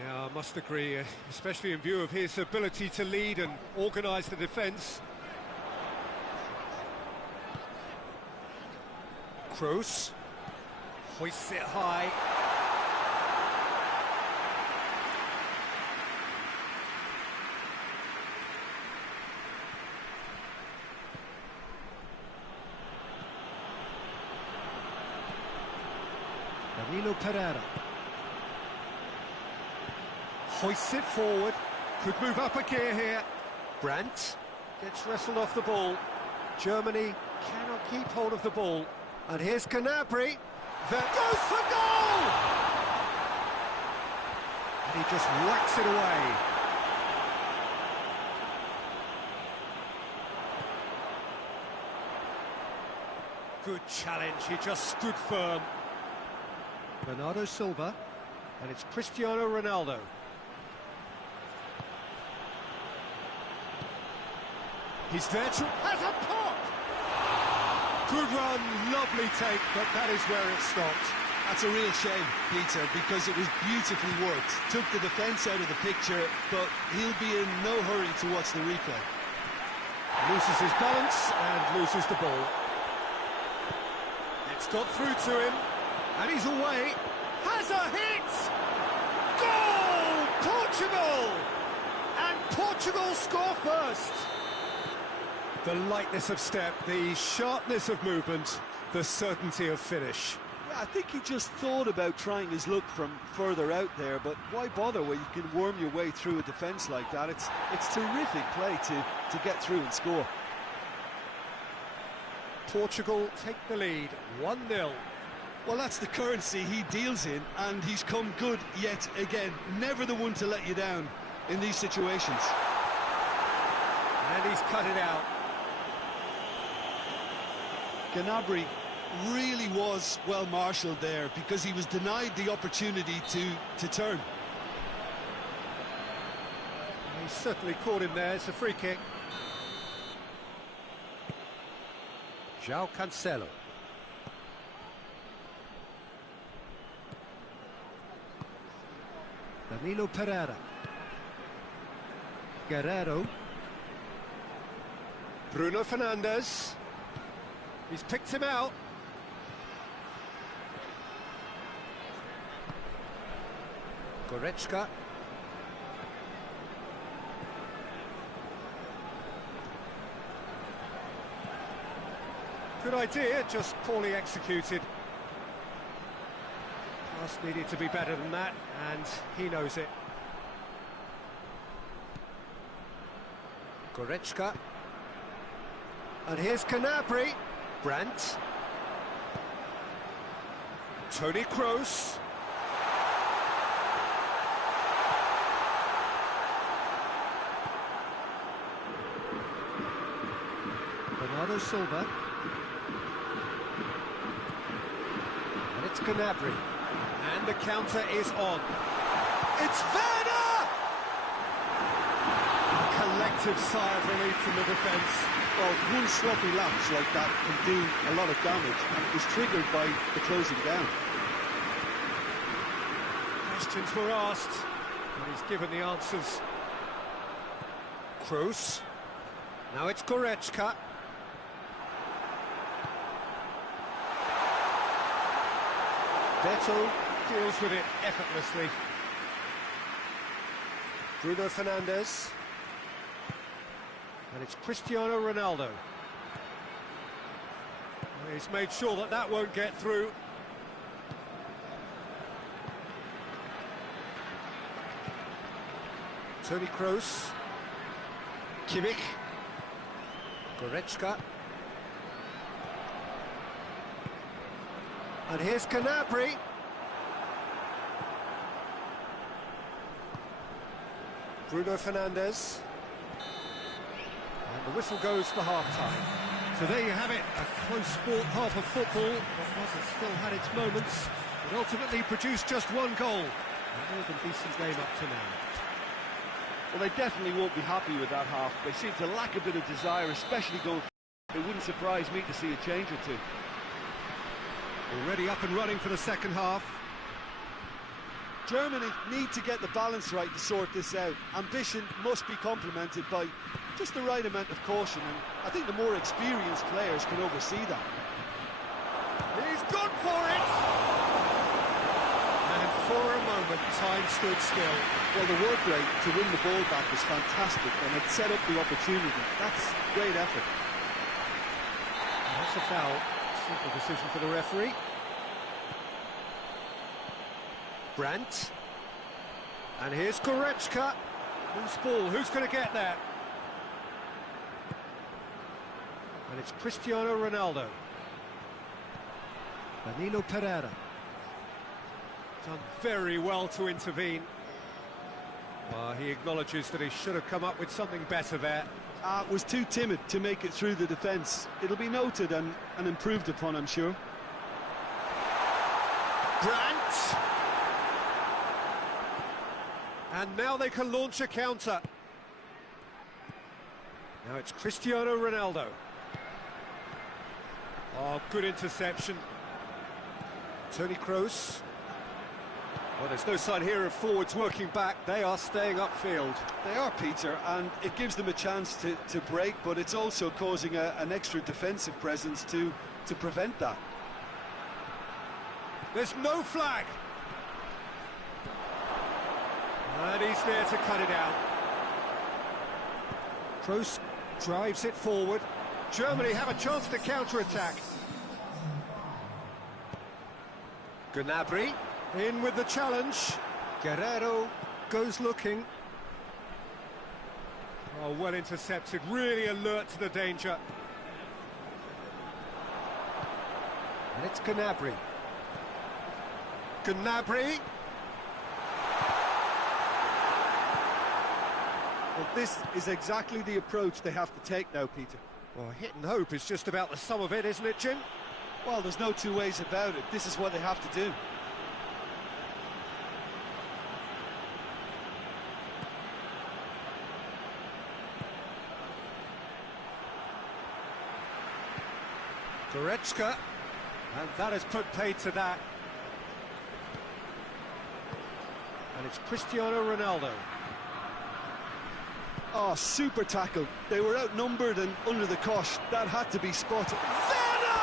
Yeah, I must agree, especially in view of his ability to lead and organise the defence. Kroos hoists it high. Danilo Pereira hoists it forward, could move up a gear here. Brandt gets wrestled off the ball. Germany cannot keep hold of the ball. And here's Gnabry, that goes for goal! And he just whacks it away. Good challenge, he just stood firm. Bernardo Silva, and it's Cristiano Ronaldo. He's there to... has a pop! Good run, lovely take, but that is where it stopped. That's a real shame, Peter, because it was beautifully worked. Took the defence out of the picture, but he'll be in no hurry to watch the replay. Loses his balance and loses the ball. It's got through to him, and he's away. Has a hit! Goal! Portugal! And Portugal score first. The lightness of step, the sharpness of movement, the certainty of finish. Yeah, I think he just thought about trying his luck from further out there, but why bother when you can worm your way through a defence like that? It's terrific play to get through and score. Portugal take the lead, 1-0. Well, that's the currency he deals in, and he's come good yet again. Never the one to let you down in these situations. And he's cut it out. Gnabry really was well marshalled there because he was denied the opportunity to turn. He certainly caught him there. It's a free kick. João Cancelo. Danilo Pereira. Guerreiro. Bruno Fernandes. He's picked him out. Goretzka. Good idea, just poorly executed. Pass needed to be better than that, and he knows it. Goretzka. And here's Gnabry. Brandt. Toni Kroos. Bernardo Silva. And it's Gnabry. And the counter is on. It's Werner! A collective sigh of relief from the defence. Well, one sloppy lapse like that can do a lot of damage, and it was triggered by the closing down. Questions were asked, and he's given the answers. Kroos. Now it's Goretzka. Beto deals with it effortlessly. Bruno Fernandes. And it's Cristiano Ronaldo. He's made sure that that won't get through. Toni Kroos. Kimmich. Goretzka. And here's Gnabry. Bruno Fernandes. And the whistle goes for half-time. So there you have it, a close-fought half of football that has still had its moments, but ultimately produced just one goal. A more than decent game up to now. Well, they definitely won't be happy with that half. They seem to lack a bit of desire, especially going forward. It wouldn't surprise me to see a change or two. Already up and running for the second half. Germany need to get the balance right to sort this out. Ambition must be complemented by just the right amount of caution, and I think the more experienced players can oversee that. He's gone for it! And for a moment, time stood still. Well, the work rate to win the ball back was fantastic, and it set up the opportunity. That's great effort. That's a foul. Simple decision for the referee. Brandt. And here's Goretzka. Loose ball, who's going to get there? And it's Cristiano Ronaldo. Danilo Pereira. Done very well to intervene. He acknowledges that he should have come up with something better there. Was too timid to make it through the defence. It'll be noted and improved upon, I'm sure. Brandt. And now they can launch a counter. Now it's Cristiano Ronaldo. Oh, good interception. Toni Kroos. Well, there's no sign here of forwards working back. They are staying upfield. They are, Peter, and it gives them a chance to break, but it's also causing an extra defensive presence to prevent that. There's no flag. And he's there to cut it out. Kroos drives it forward. Germany have a chance to counter-attack. Gnabry in with the challenge. Guerrero goes looking. Oh, well intercepted, really alert to the danger. And it's Gnabry. Gnabry. Well, this is exactly the approach they have to take now, Peter. Well, hit and hope is just about the sum of it, isn't it, Jim? Well, there's no two ways about it. This is what they have to do. Goretzka, and that has put paid to that. And it's Cristiano Ronaldo. Oh, super tackle. They were outnumbered and under the cosh. That had to be spotted. Werner!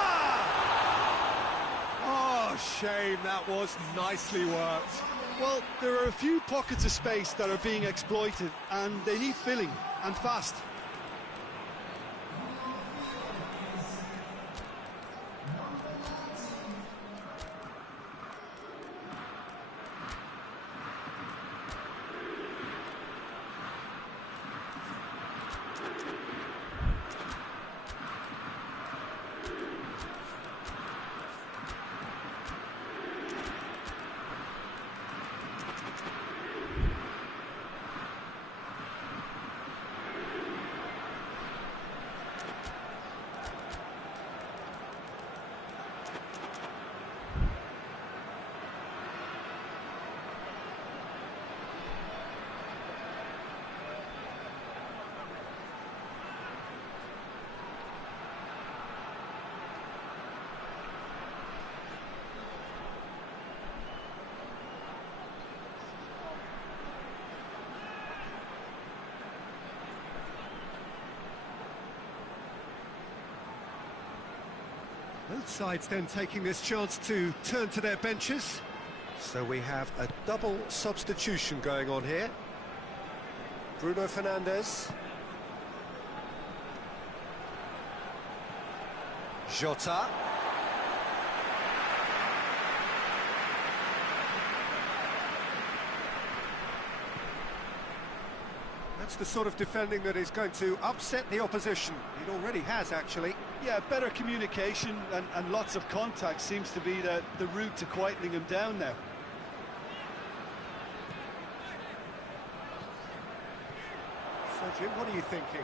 Oh, shame, that was nicely worked. Well, there are a few pockets of space that are being exploited, and they need filling, and fast. Both sides then taking this chance to turn to their benches. So we have a double substitution going on here. Bruno Fernandes. Jota. That's the sort of defending that is going to upset the opposition. It already has, actually. Yeah, better communication and lots of contact seems to be the route to quietening him down now. So, Jim, what are you thinking?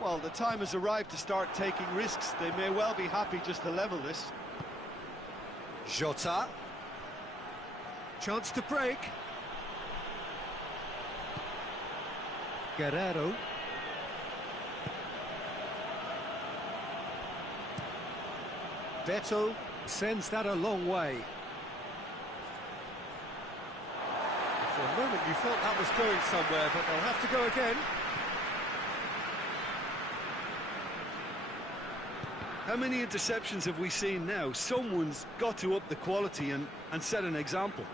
Well, the time has arrived to start taking risks. They may well be happy just to level this. Jota. Chance to break. Guerrero. Beto sends that a long way. For a moment you thought that was going somewhere, but they'll have to go again. How many interceptions have we seen now? Someone's got to up the quality and set an example.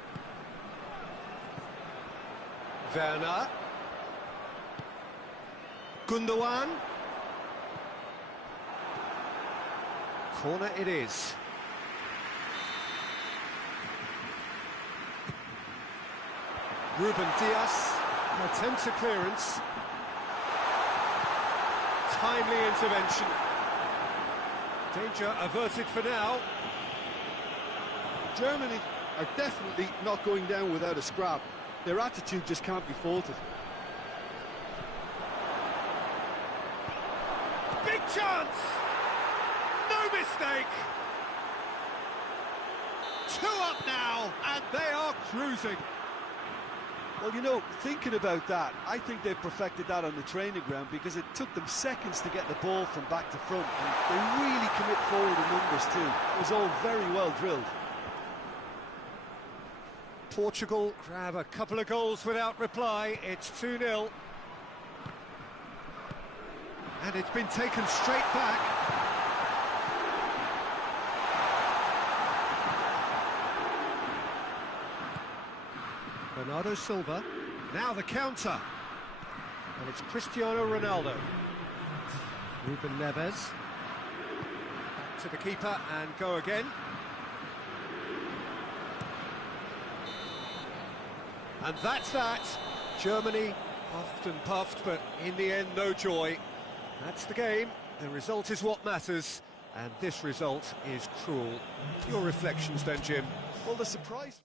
Werner. Gundogan. Corner it is. Ruben Dias attempts a clearance. Timely intervention. Danger averted for now. Germany are definitely not going down without a scrap. Their attitude just can't be faulted. Big chance! No mistake! 2 up now, and they are cruising. Well, you know, thinking about that, I think they've perfected that on the training ground because it took them seconds to get the ball from back to front, and they really commit forward in numbers too. It was all very well drilled. Portugal grab a couple of goals without reply. It's 2-0. And it's been taken straight back. Bernardo Silva. Now the counter. And it's Cristiano Ronaldo. Ruben Neves. Back to the keeper and go again. And that's that. Germany puffed and puffed, but in the end, no joy. That's the game. The result is what matters, and this result is cruel. Your reflections then, Jim? Well, the surprise...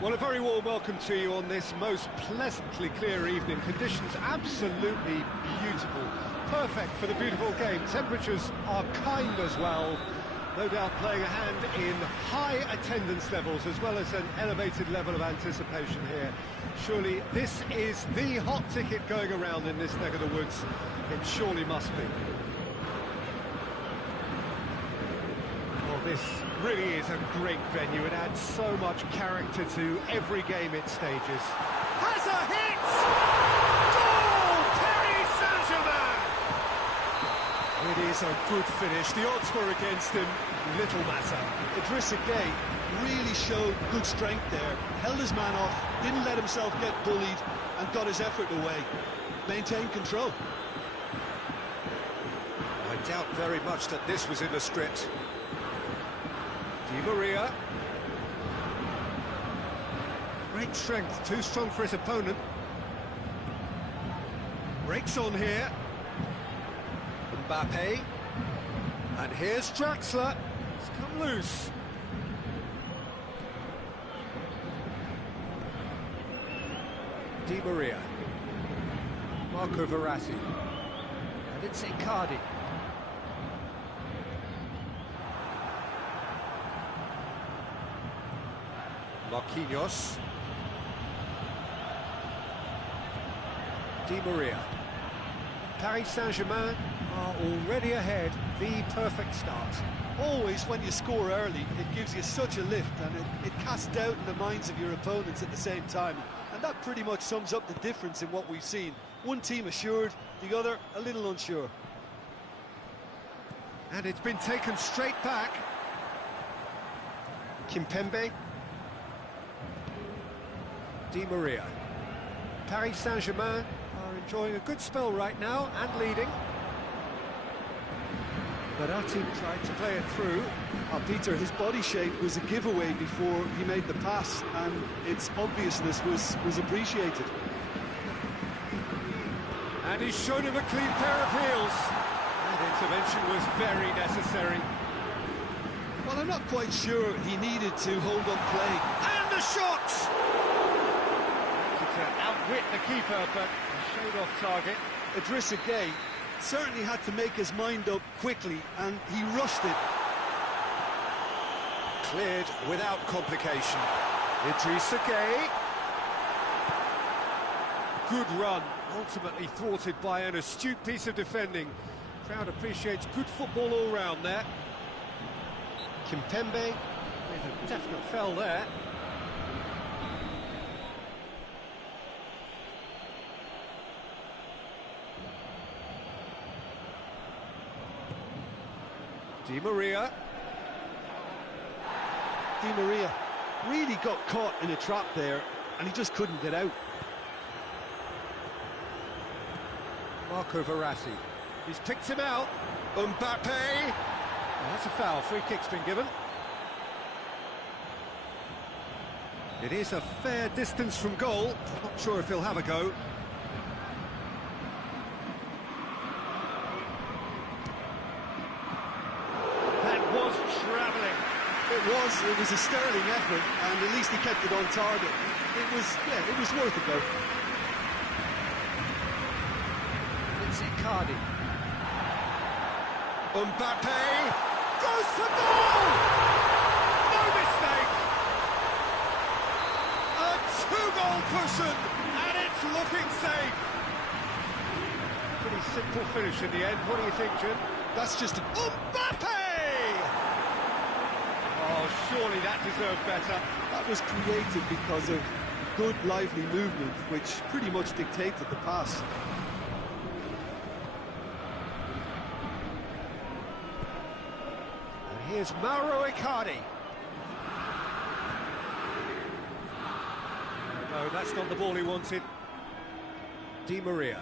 Well, a very warm welcome to you on this most pleasantly clear evening. Conditions absolutely beautiful. Perfect for the beautiful game. Temperatures are kind as well. No doubt playing a hand in high attendance levels as well as an elevated level of anticipation here. Surely this is the hot ticket going around in this neck of the woods. It surely must be. Well, this really is a great venue. It adds so much character to every game it stages. Has a hit! Goal! Paris Saint-Germain! It is a good finish. The odds were against him. Little matter. Idrissa Gueye really showed good strength there. Held his man off, didn't let himself get bullied, and got his effort away. Maintained control. I doubt very much that this was in the script. Di Maria. Great strength, too strong for his opponent. Breaks on here. Mbappe. And here's Draxler. It's come loose. Di Maria. Marco Verratti. And it's Icardi. Marquinhos. Di Maria. Paris Saint-Germain are already ahead. The perfect start. Always, when you score early, it gives you such a lift, and it casts doubt in the minds of your opponents at the same time. And that pretty much sums up the difference in what we've seen. One team assured, the other a little unsure. And it's been taken straight back. Kimpembe. Di Maria. Paris Saint-Germain are enjoying a good spell right now and leading. Verratti tried to play it through. Peter, his body shape was a giveaway before he made the pass, and its obviousness was appreciated. And he's shown him a clean pair of heels. That intervention was very necessary. Well, I'm not quite sure he needed to hold up play. And the shot! To outwit the keeper, but a shade off target. Idrissa Gueye certainly had to make his mind up quickly, and he rushed it. Cleared without complication. Idrissa Gueye. Good run, ultimately thwarted by an astute piece of defending. Crowd appreciates good football all round there. Kimpembe with a definite foul there. Di Maria. Di Maria really got caught in a trap there, and he just couldn't get out. Marco Verratti. He's picked him out. Mbappe. Oh, that's a foul. Free kick's been given. It is a fair distance from goal. Not sure if he'll have a go. It was a sterling effort, and at least he kept it on target. It was worth a go. It's Icardi. Mbappe goes for goal! No mistake! A two-goal cushion, and it's looking safe. Pretty simple finish in the end. What do you think, Jim? That's just a... Mbappe! Oh, surely that deserved better. That was created because of good, lively movement, which pretty much dictated the pass. And here's Mauro Icardi. No, that's not the ball he wanted. Di Maria.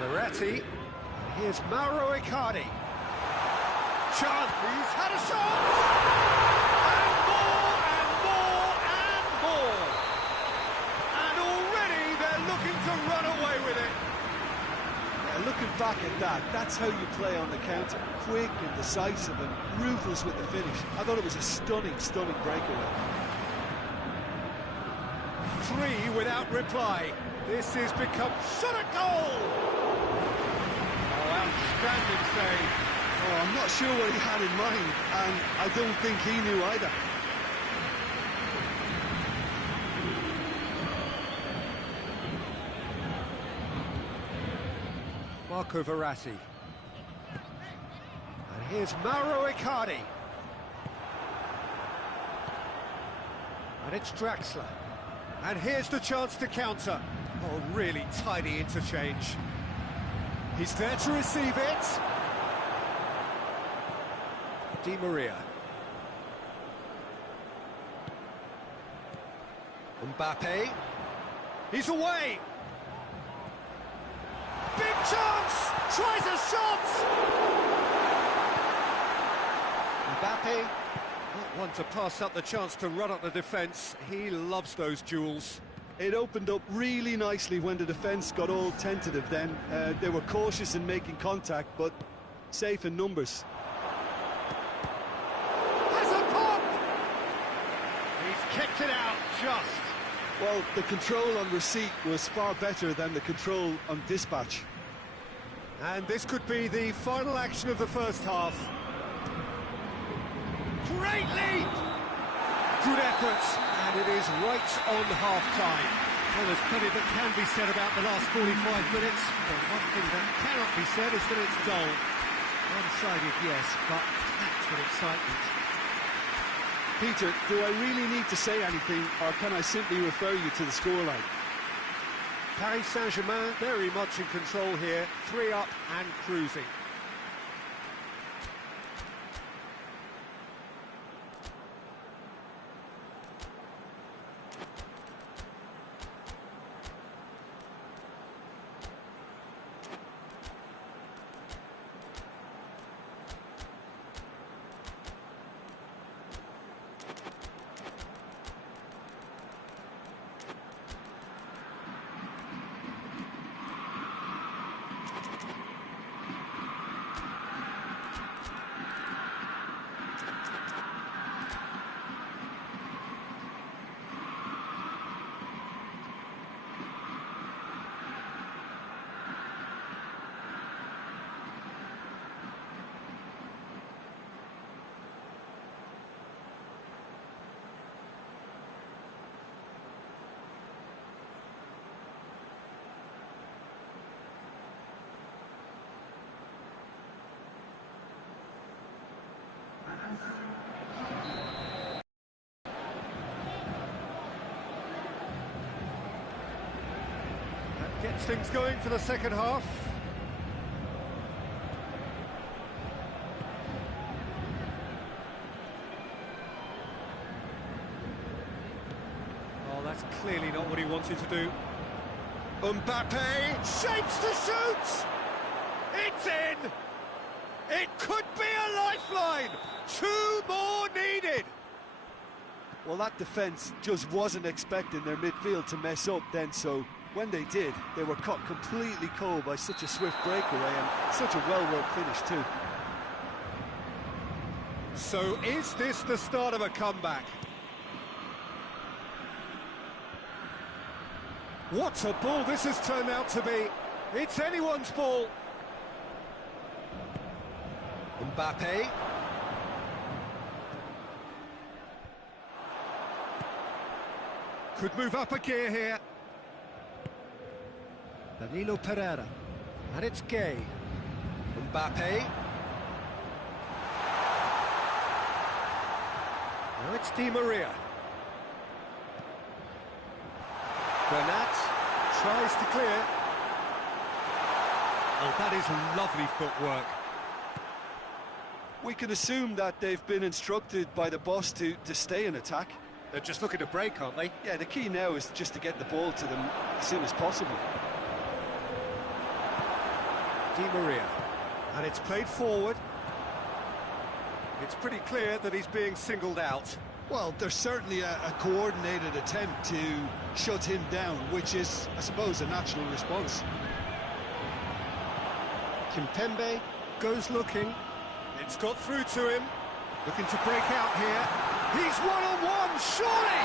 Verratti. Here's Mauro Icardi. Chance, he's had a shot! And more, and more, and more! And already they're looking to run away with it. Yeah, looking back at that. That's how you play on the counter. Quick and decisive and ruthless with the finish. I thought it was a stunning, stunning breakaway. 3 without reply. This has become shot at goal! Oh, outstanding save. Oh, I'm not sure what he had in mind, and I don't think he knew either. Marco Verratti. And here's Mauro Icardi. And it's Draxler. And here's the chance to counter. Oh, really tidy interchange. He's there to receive it. Di Maria. Mbappe. He's away. Big chance! Tries a shot! Mbappe, not one to pass up the chance to run up the defence. He loves those duels. It opened up really nicely when the defence got all tentative then. They were cautious in making contact, but safe in numbers. Has a pop! He's kicked it out just. Well, the control on receipt was far better than the control on dispatch. And this could be the final action of the first half. Great lead! Good effort, and it is right on half-time. Well, there's plenty that can be said about the last 45 minutes, but one thing that cannot be said is that it's dull. One-sided, yes, but packed with excitement. Peter, do I really need to say anything, or can I simply refer you to the scoreline? Paris Saint-Germain very much in control here, 3 up and cruising. That gets things going for the second half. Oh, that's clearly not what he wanted to do. Mbappe shapes to shoot! It's in! It could be a lifeline! 2 more needed! Well, that defence just wasn't expecting their midfield to mess up then, so when they did, they were caught completely cold by such a swift breakaway and such a well-worked finish too. So is this the start of a comeback? What a ball this has turned out to be! It's anyone's ball! Mbappe. Could move up a gear here. Danilo Pereira. And it's Gay. Mbappe. Now it's Di Maria. Bernat tries to clear. Oh, that is lovely footwork. We can assume that they've been instructed by the boss to stay in attack. They're just looking to break, aren't they? Yeah, the key now is just to get the ball to them as soon as possible. Di Maria. And it's played forward. It's pretty clear that he's being singled out. Well, there's certainly a coordinated attempt to shut him down, which is, I suppose, a natural response. Kimpembe goes looking. It's got through to him. Looking to break out here. He's one-on-one, surely!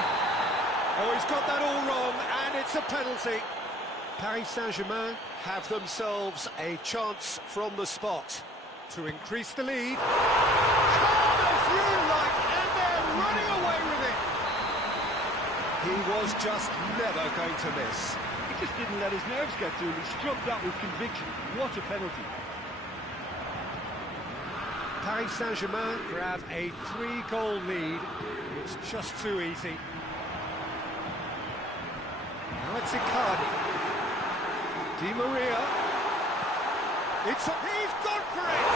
Oh, he's got that all wrong, and it's a penalty. Paris Saint-Germain have themselves a chance from the spot to increase the lead. Corner through like, and they're running away with it. He was just never going to miss. He just didn't let his nerves get to him. He struck that with conviction. What a penalty. Paris Saint-Germain grab a 3-goal lead. It's just too easy. Now it's Icardi. Di Maria. He's gone for it!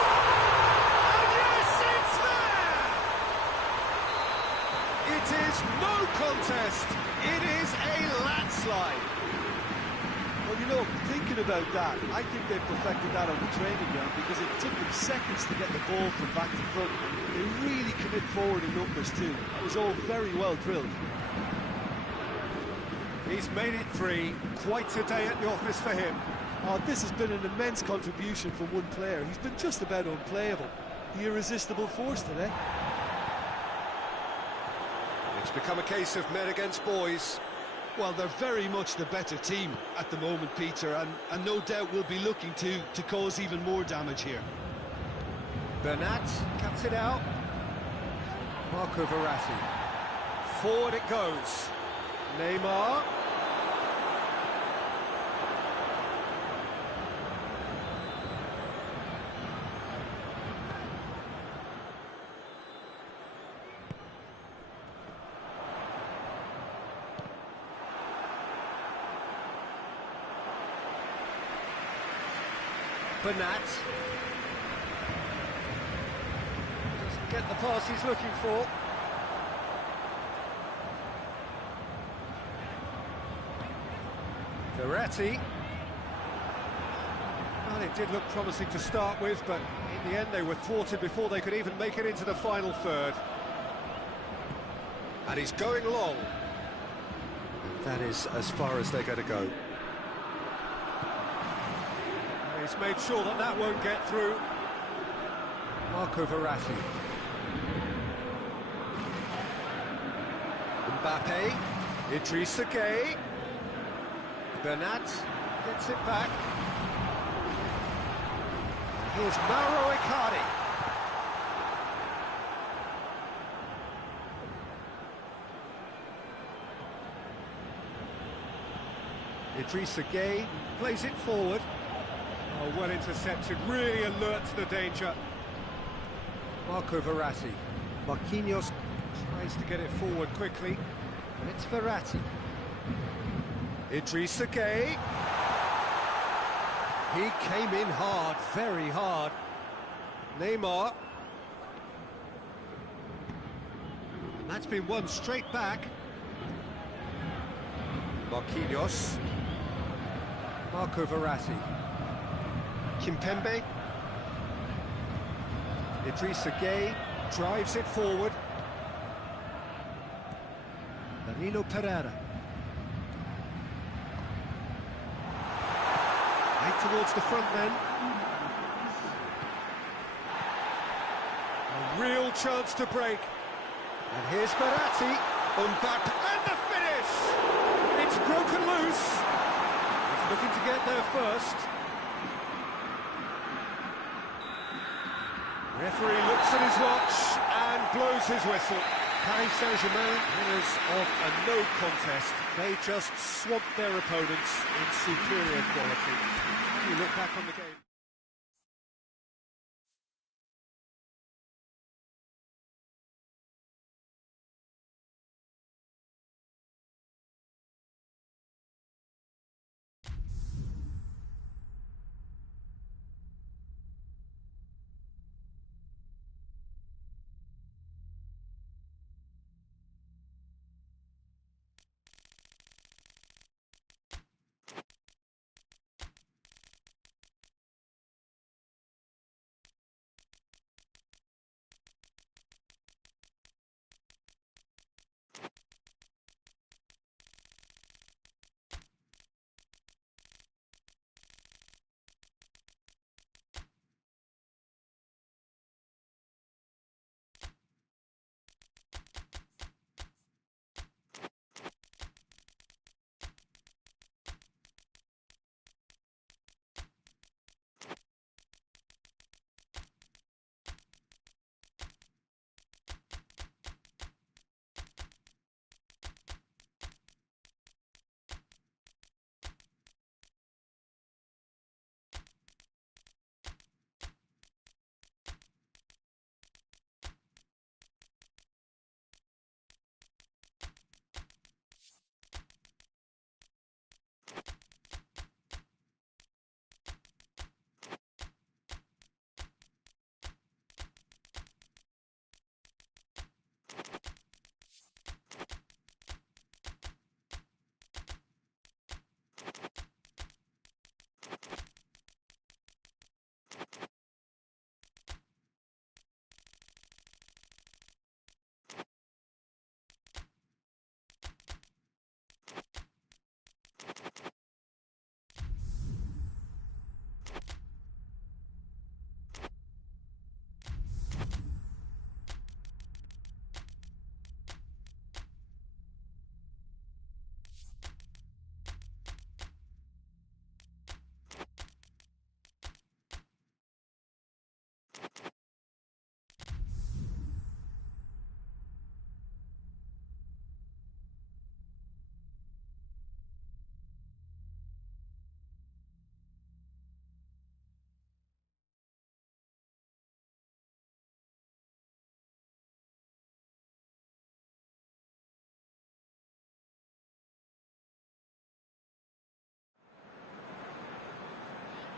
And yes, it's there! It is no contest. It is a landslide. Well, you know, thinking about that, I think they perfected that on the training ground because it took them seconds to get the ball from back to front. They really commit forward in numbers too. That was all very well drilled. He's made it 3. Quite a day at the office for him. Oh, this has been an immense contribution from one player. He's been just about unplayable. The irresistible force today. It's become a case of men against boys. Well, they're very much the better team at the moment, Peter, and no doubt will be looking to cause even more damage here. Bernat cuts it out. Marco Verratti. Forward it goes. Neymar. Bernat doesn't get the pass he's looking for. Verratti. Well, it did look promising to start with, but in the end they were thwarted before they could even make it into the final third. And he's going long. That is as far as they're going to go. He's made sure that that won't get through. Marco Verratti. Mbappe. Idrissa Gueye. Bernat gets it back. Here's Mauro Icardi. Idrissa Gueye plays it forward. Oh, well intercepted, really alert to the danger. Marco Verratti. Marquinhos tries to get it forward quickly. And it's Verratti. Idrissa Gueye. He came in hard, very hard. Neymar. And that's been won straight back. Marquinhos. Marco Verratti. Kimpembe. Idrissa Gueye drives it forward. Danilo Pereira. Right towards the front then. A real chance to break. And here's Verratti. Mbappe. And the finish! It's broken loose. He's looking to get there first. Referee looks at his watch and blows his whistle. Paris Saint-Germain, winners of a no contest. They just swamped their opponents in superior quality. You look back on the game.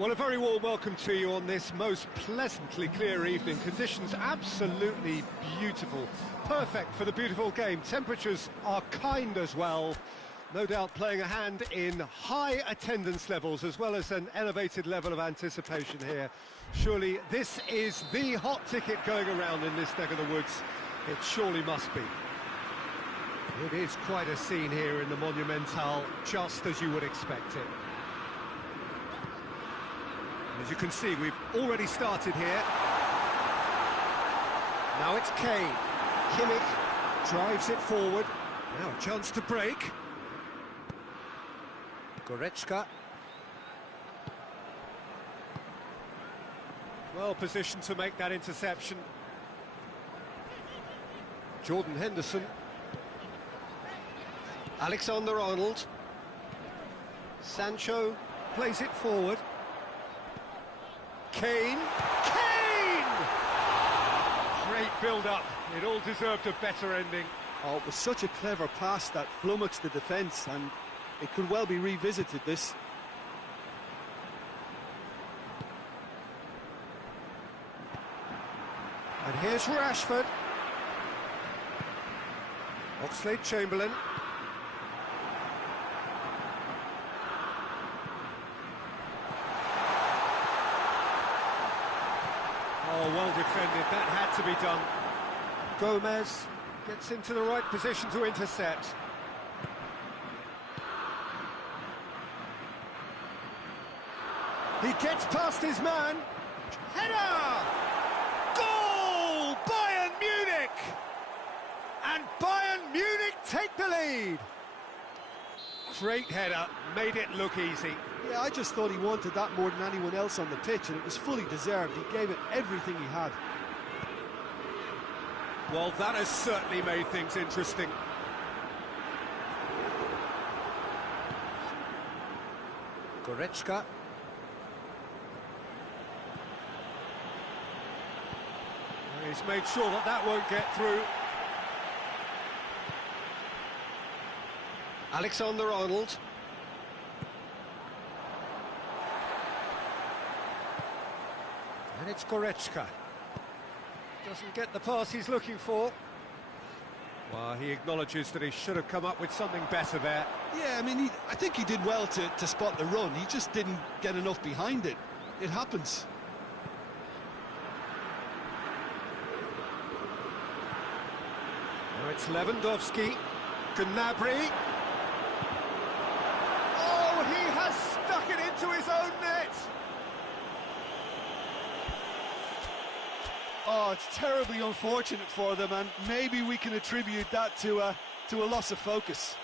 Well, a very warm welcome to you on this most pleasantly clear evening. Conditions absolutely beautiful. Perfect for the beautiful game. Temperatures are kind as well. No doubt playing a hand in high attendance levels as well as an elevated level of anticipation here. Surely this is the hot ticket going around in this neck of the woods. It surely must be. It is quite a scene here in the Monumental, just as you would expect it. As you can see, we've already started here. Now it's Kane. Kimmich drives it forward. Now a chance to break. Goretzka. Well positioned to make that interception. Jordan Henderson. Alexander-Arnold. Sancho plays it forward. Kane. Kane! Great build-up. It all deserved a better ending. Oh, it was such a clever pass that flummoxed the defence, and it could well be revisited, this. And here's Rashford. Oxlade-Chamberlain. Oh, well defended, that had to be done. Gomez gets into the right position to intercept. He gets past his man. Header! Goal! Bayern Munich! And Bayern Munich take the lead. Great header, made it look easy. Yeah, I just thought he wanted that more than anyone else on the pitch, and it was fully deserved. He gave it everything he had. Well, that has certainly made things interesting. Goretzka. He's made sure that that won't get through. Alexander-Arnold. And it's Goretzka. Doesn't get the pass he's looking for. Well, he acknowledges that he should have come up with something better there. Yeah, I mean, I think he did well to spot the run. He just didn't get enough behind it. It happens. Now it's Lewandowski. Gnabry. Oh, he has stuck it into his own net. Oh, it's terribly unfortunate for them, and maybe we can attribute that to a loss of focus.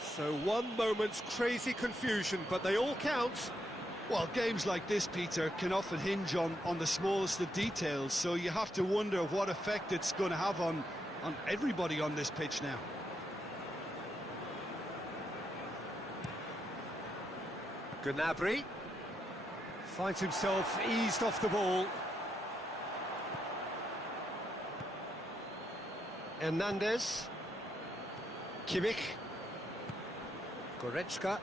So one moment's crazy confusion, but they all count. Well, games like this, Peter, can often hinge on the smallest of details, so you have to wonder what effect it's going to have on everybody on this pitch now. Gnabry finds himself eased off the ball. Hernandez. Kimmich. Goretzka.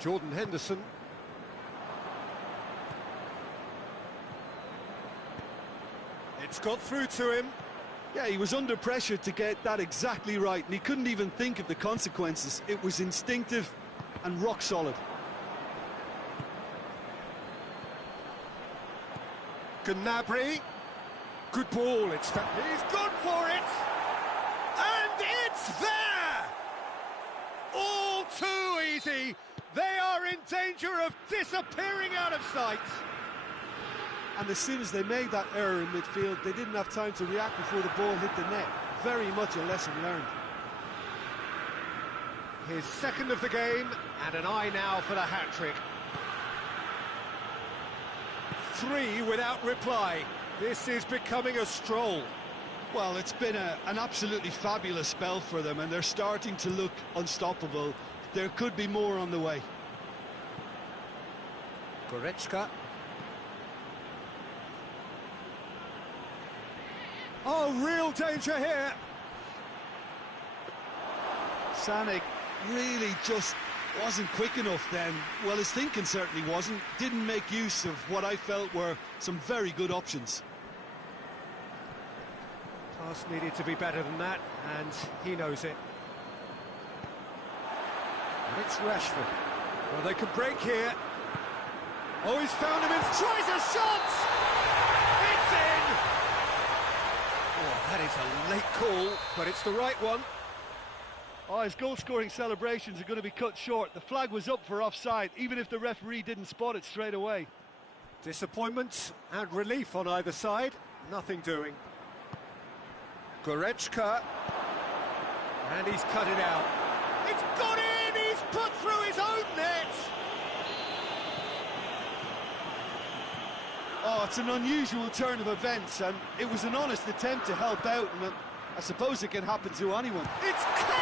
Jordan Henderson. It's got through to him. Yeah, he was under pressure to get that exactly right, and he couldn't even think of the consequences. It was instinctive and rock solid. Gnabry. Good ball, he's gone for it! And it's there! All too easy! They are in danger of disappearing out of sight! And as soon as they made that error in midfield, they didn't have time to react before the ball hit the net. Very much a lesson learned. His second of the game, and an eye now for the hat-trick. 3 without reply. This is becoming a stroll. Well, it's been an absolutely fabulous spell for them, and they're starting to look unstoppable. There could be more on the way. Goretzka. Oh, real danger here. Sané really just wasn't quick enough then. Well, his thinking certainly wasn't. Didn't make use of what I felt were some very good options. Pass needed to be better than that, and he knows it. And it's Rashford. Well, they can break here. Oh, he's found him and tries a shot! It's in! Oh, that is a late call, but it's the right one. Oh, his goal-scoring celebrations are going to be cut short. The flag was up for offside, even if the referee didn't spot it straight away. Disappointment and relief on either side. Nothing doing. Goretzka. And he's cut it out. It's gone in! He's put through his own net! Oh, it's an unusual turn of events, and it was an honest attempt to help out, and I suppose it can happen to anyone. It's Kane!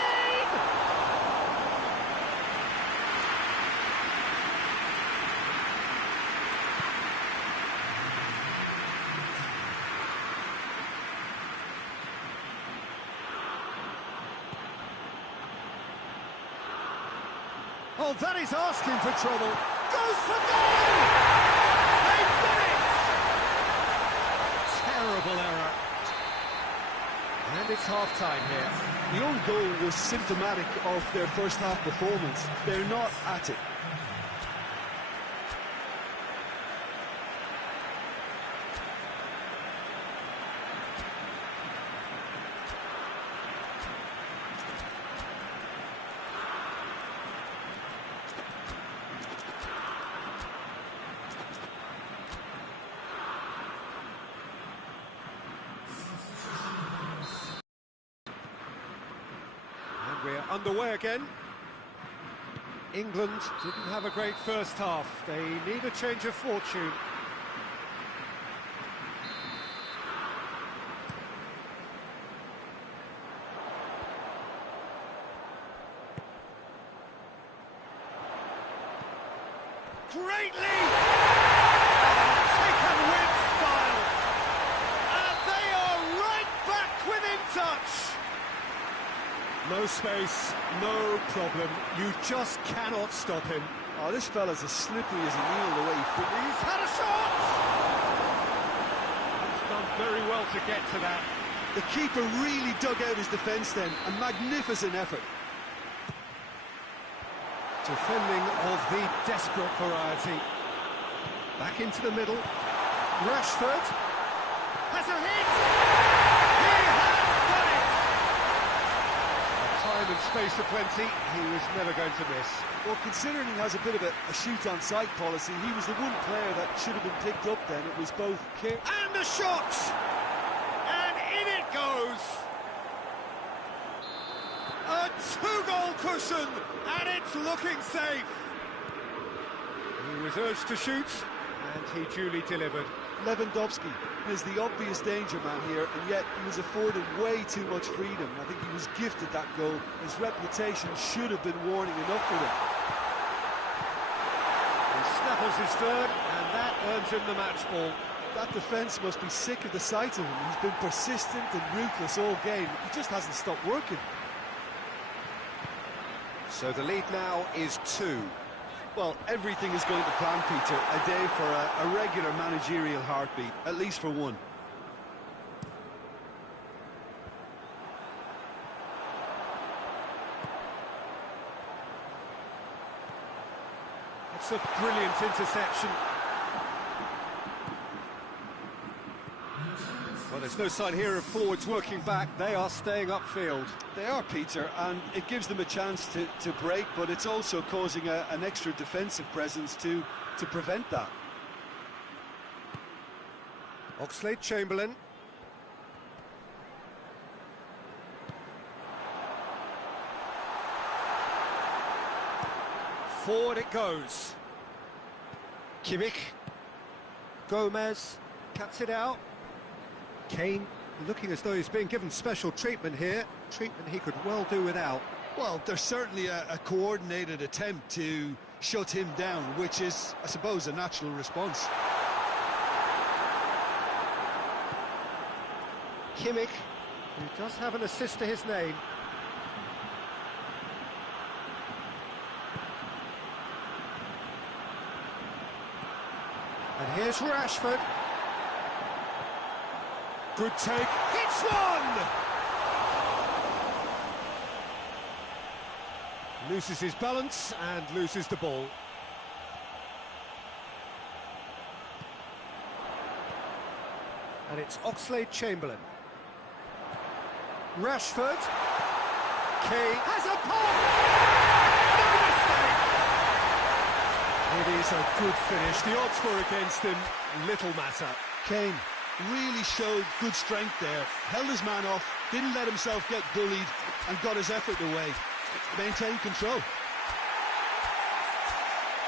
Oh, that is asking for trouble. Goes for goal! They've done it! Terrible error. And it's half-time here. The own goal was symptomatic of their first half performance. They're not at it. We're underway again. England didn't have a great first half. They need a change of fortune. Great lead! Taken with style. And they are right back within touch. No space, no problem. You just cannot stop him. Oh, this fella's as slippery as a needle the way he He's had a shot! He's done very well to get to that. The keeper really dug out his defence then. A magnificent effort. Defending of the desperate variety. Back into the middle. Rashford has a hit! He has done it! Time and space aplenty, he was never going to miss. Well, considering he has a bit of a shoot-on-sight policy, he was the one player that should have been picked up then. It was both care... And a shot! And in it goes! A two-goal cushion, and it's looking safe. He was urged to shoot, and he duly delivered. Lewandowski is the obvious danger man here, and yet he was afforded way too much freedom. I think he was gifted that goal. His reputation should have been warning enough for him. He snaffles his third, and that earns him the match ball. That defence must be sick of the sight of him. He's been persistent and ruthless all game. He just hasn't stopped working. So the lead now is 2. Well, everything is going to plan, Peter. A day for a regular managerial heartbeat, at least for one. It's a brilliant interception. Well, there's no sign here of forwards working back. They are staying upfield. They are, Peter, and it gives them a chance to break, but it's also causing an extra defensive presence to prevent that. Oxlade-Chamberlain. Forward it goes. Kimmich. Gomez cuts it out. Kane Looking as though he's being given special treatment here, treatment he could well do without. Well, there's certainly a coordinated attempt to shut him down, which is, I suppose, a natural response. Kimmich, who does have an assist to his name. And here's Rashford. Good take, hits one! Loses his balance and loses the ball. And it's Oxlade-Chamberlain. Rashford. Kane has a pop! No mistake! It is a good finish. The odds were against him, little matter. Kane really showed good strength there, held his man off, didn't let himself get bullied, and got his effort away. Maintained control.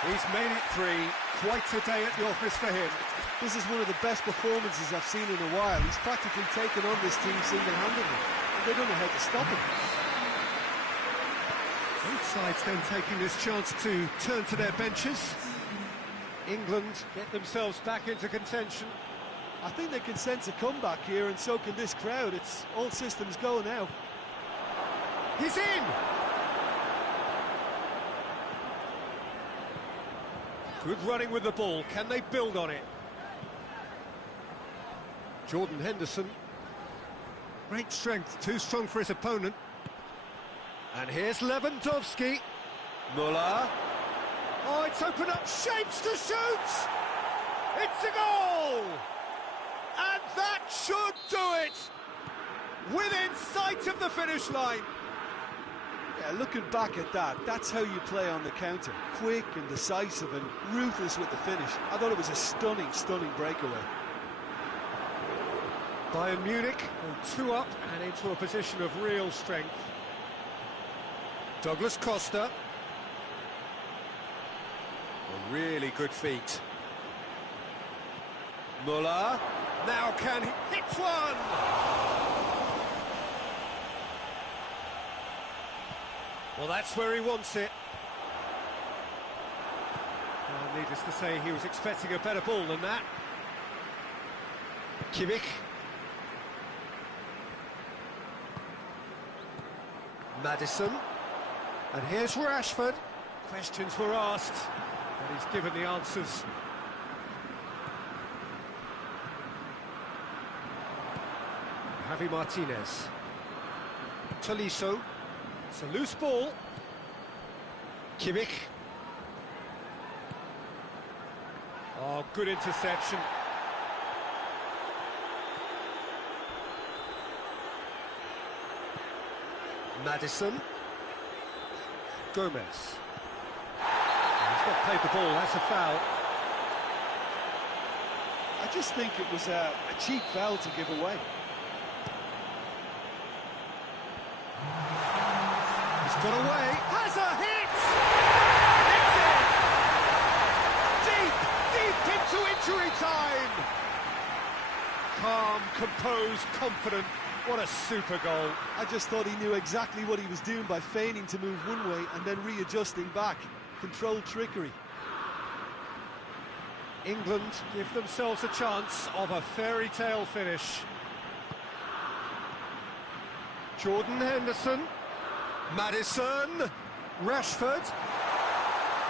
He's made it three. Quite a day at the office for him. This is one of the best performances I've seen in a while. He's practically taken on this team single-handedly, and they don't know how to stop him. Both sides then taking this chance to turn to their benches. England get themselves back into contention. I think they can sense a comeback here, and so can this crowd. It's all systems go now. He's in! Good running with the ball. Can they build on it? Jordan Henderson. Great strength, too strong for his opponent. And here's Lewandowski. Muller. Oh, it's opened up shapes to shoot! It's a goal! And that should do it! Within sight of the finish line. Yeah, looking back at that, that's how you play on the counter. Quick and decisive and ruthless with the finish. I thought it was a stunning, stunning breakaway. Bayern Munich go 2 up and into a position of real strength. Douglas Costa. A really good feat. Muller. Now can he hit one? Well, that's where he wants it. Needless to say, he was expecting a better ball than that. Kimmich. Maddison. And here's Rashford. Questions were asked, and he's given the answers. Javi Martinez. Tolisso. It's a loose ball. Kimmich. Oh, good interception. Maddison. Gomez. He's not played the ball, that's a foul. I just think it was a cheap foul to give away. He's got away, has a hit! It's in! Deep into injury time! Calm, composed, confident. What a super goal. I just thought he knew exactly what he was doing by feigning to move one way and then readjusting back. Controlled trickery. England give themselves a chance of a fairy tale finish. Jordan Henderson. Maddison. Rashford.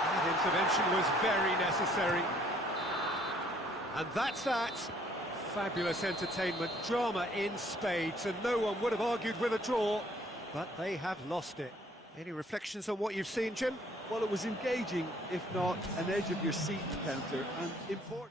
That intervention was very necessary. And that's that. Fabulous entertainment, drama in spades, and no one would have argued with a draw, but they have lost it. Any reflections on what you've seen, Jim? Well, it was engaging, if not an edge of your seat counter, and important.